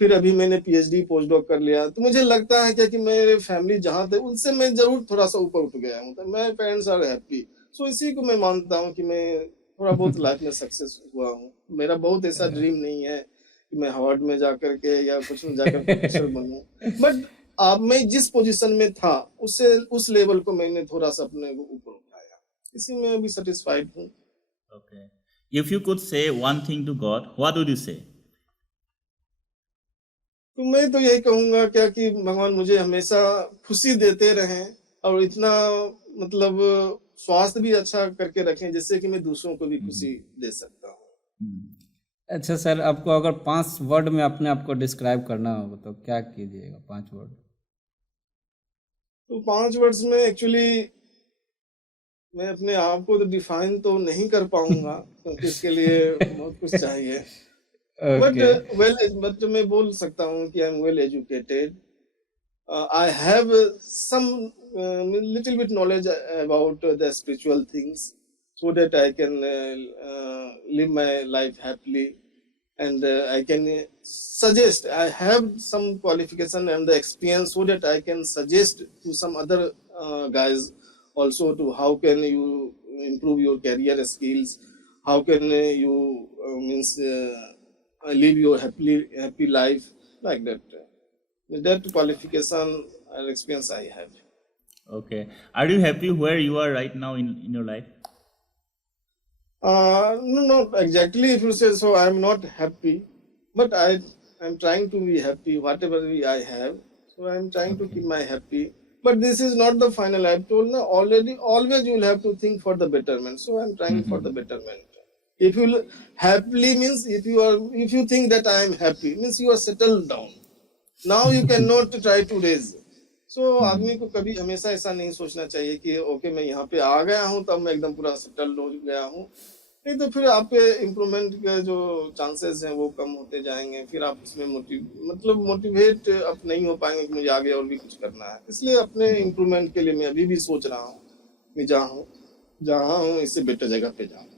फिर अभी मैंने पीएचडी पोस्ट डॉक कर लिया। तो मुझे लगता है क्या कि मेरे फैमिली जहाँ थे उनसे मैं जरूर थोड़ा सा ऊपर उठ गया हूँ, तो मैं पेरेंट्स आर हैप्पी, सो इसी को मैं मानता हूँ कि मैं थोड़ा बहुत लाइफ में सक्सेस हुआ हूँ। मेरा बहुत ऐसा ड्रीम नहीं है कि मैं हार्वर्ड में जाकर के या कुछ में जाकर प्रोफेसर बनूं, बट अब मैं जिस पोजीशन में था उससे उस लेवल को मैंने थोड़ा सा अपने को ऊपर उठाया, इसी में अभी सेटिस्फाइड हूँ। Okay. If you could say one thing to God, what would you say? तो मैं तो यही कहूंगा क्या कि भगवान मुझे हमेशा खुशी देते रहें और इतना मतलब स्वास्थ्य भी अच्छा करके रखें जिससे कि मैं दूसरों को भी खुशी दे सकता हूँ। अच्छा सर, आपको अगर 5 वर्ड में अपने आप को डिस्क्राइब करना हो तो क्या कीजिएगा, 5 वर्ड? तो 5 वर्ड्स में एक्चुअली मैं अपने आप को तो डिफाइन तो नहीं कर पाऊंगा क्योंकि इसके लिए बहुत कुछ चाहिए, बट बट मैं बोल सकता हूँ कि I am well educated, I have some little bit knowledge about the spiritual things so that I can live my life happily, and I can suggest, I have some qualification and the experience so that I can suggest to some other guys also to how can you improve your career skills, how can you live your happy life, like that. That qualification and experience I have. Okay. Are you happy where you are right now in your life? No, not exactly. If you say so, I am not happy, but I am trying to be happy. Whatever I have, so I am trying to keep my happy. But this is not the final. I have told now already. Always you will have to think for the betterment. So I am trying for the betterment. If you happily means if you think that I am happy means you are settled down. Now you cannot try to raise. So आदमी को कभी हमेशा ऐसा नहीं सोचना चाहिए कि okay मैं यहाँ पे आ गया हूँ तब मैं एकदम पूरा सेटल हो गया हूँ, नहीं तो फिर आपके इम्प्रूवमेंट के जो चांसेस हैं वो कम होते जाएंगे, फिर आप इसमें मोटिवेट आप नहीं हो पाएंगे कि मुझे आगे और भी कुछ करना है। इसलिए अपने इम्प्रूवमेंट के लिए मैं अभी भी सोच रहा हूँ मैं जहाँ हूँ इससे बेटर जगह पे जाऊँ।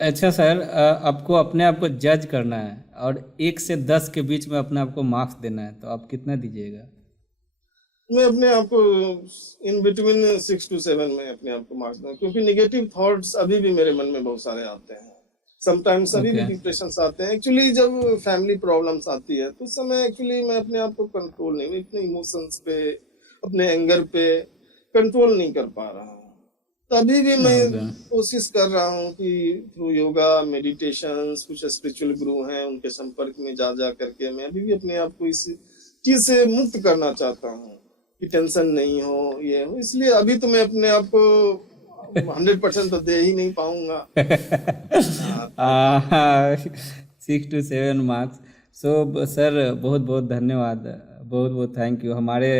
अच्छा सर, आपको अपने आप को जज करना है और 1 से 10 के बीच में अपने आप को मार्क्स देना है, तो आप कितना दीजिएगा? मैं अपने आप को इन बिटवीन 6 to 7 में अपने आप को मार्क्स दूंगा, क्योंकि नेगेटिव थॉट्स अभी भी मेरे मन में बहुत सारे आते हैं। समटाइम्स अभी भी डिप्रेशन आते हैं। एक्चुअली जब फैमिली प्रॉब्लम्स आती है तो उस समय एक्चुअली मैं अपने आप को कंट्रोल नहीं, अपने इमोशंस पे, अपने एंगर पे कंट्रोल नहीं कर पा रहा हूँ। तभी भी मैं कोशिश कर रहा हूँ कि थ्रू योगा, मेडिटेशंस, कुछ स्पिरिचुअल गुरु हैं उनके संपर्क में जा करके मैं अभी भी अपने आप को इस चीज से मुक्त करना चाहता हूँ कि टेंशन नहीं हो, ये हो। इसलिए अभी तो मैं अपने आप को 100% तो दे ही नहीं पाऊंगा। 6 to 7 मार्क्स। सो सर बहुत बहुत धन्यवाद, बहुत बहुत थैंक यू हमारे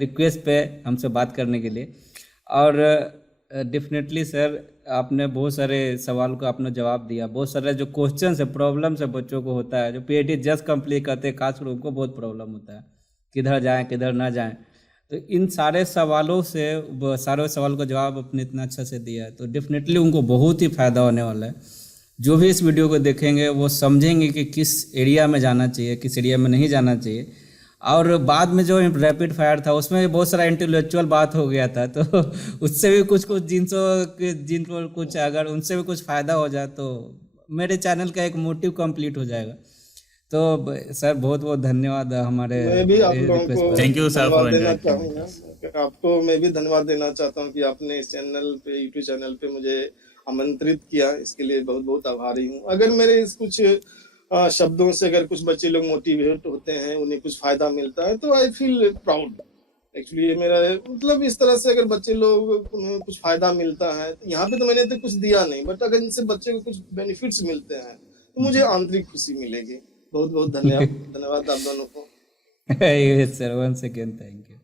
रिक्वेस्ट पे हमसे बात करने के लिए। और डेफिनेटली सर आपने बहुत सारे सवाल का आपने जवाब दिया। बहुत सारे जो क्वेश्चन है, प्रॉब्लम्स है बच्चों को होता है, जो पीएचडी जस्ट कंप्लीट करते हैं खास कर उनको बहुत प्रॉब्लम होता है किधर जाएं किधर ना जाएं। तो इन सारे सवालों से सारे सवाल का जवाब आपने इतना अच्छा से दिया है, तो डेफिनेटली उनको बहुत ही फ़ायदा होने वाला है। जो भी इस वीडियो को देखेंगे वो समझेंगे कि किस एरिया में जाना चाहिए, किस एरिया में नहीं जाना चाहिए। और बाद में जो रैपिड फायर था उसमें भी बहुत सारा इंटेलेक्चुअल बात हो गया था, तो उससे भी कुछ जिनको कुछ अगर उनसे भी कुछ फ़ायदा हो जाए तो मेरे चैनल का एक मोटिव कंप्लीट हो जाएगा। तो सर बहुत बहुत धन्यवाद हमारे। मैं भी आप लोगों को थैंक यू सर फॉर देना चाहूँगा, आपको मैं भी धन्यवाद देना चाहता हूँ कि आपने इस चैनल पे, यूट्यूब चैनल पे मुझे आमंत्रित किया, इसके लिए बहुत बहुत आभारी हूँ। अगर मेरे इस कुछ शब्दों से अगर कुछ बच्चे लोग मोटिवेट होते हैं, उन्हें कुछ फायदा मिलता है, तो आई फील प्राउड। एक्चुअली मेरा मतलब इस तरह से अगर बच्चे लोग कुछ फायदा मिलता है, यहाँ पे तो मैंने तो कुछ दिया नहीं, बट अगर इनसे बच्चे को कुछ बेनिफिट्स मिलते हैं तो मुझे आंतरिक खुशी मिलेगी। बहुत बहुत धन्यवाद आप दोनों को। Sir once again thank you.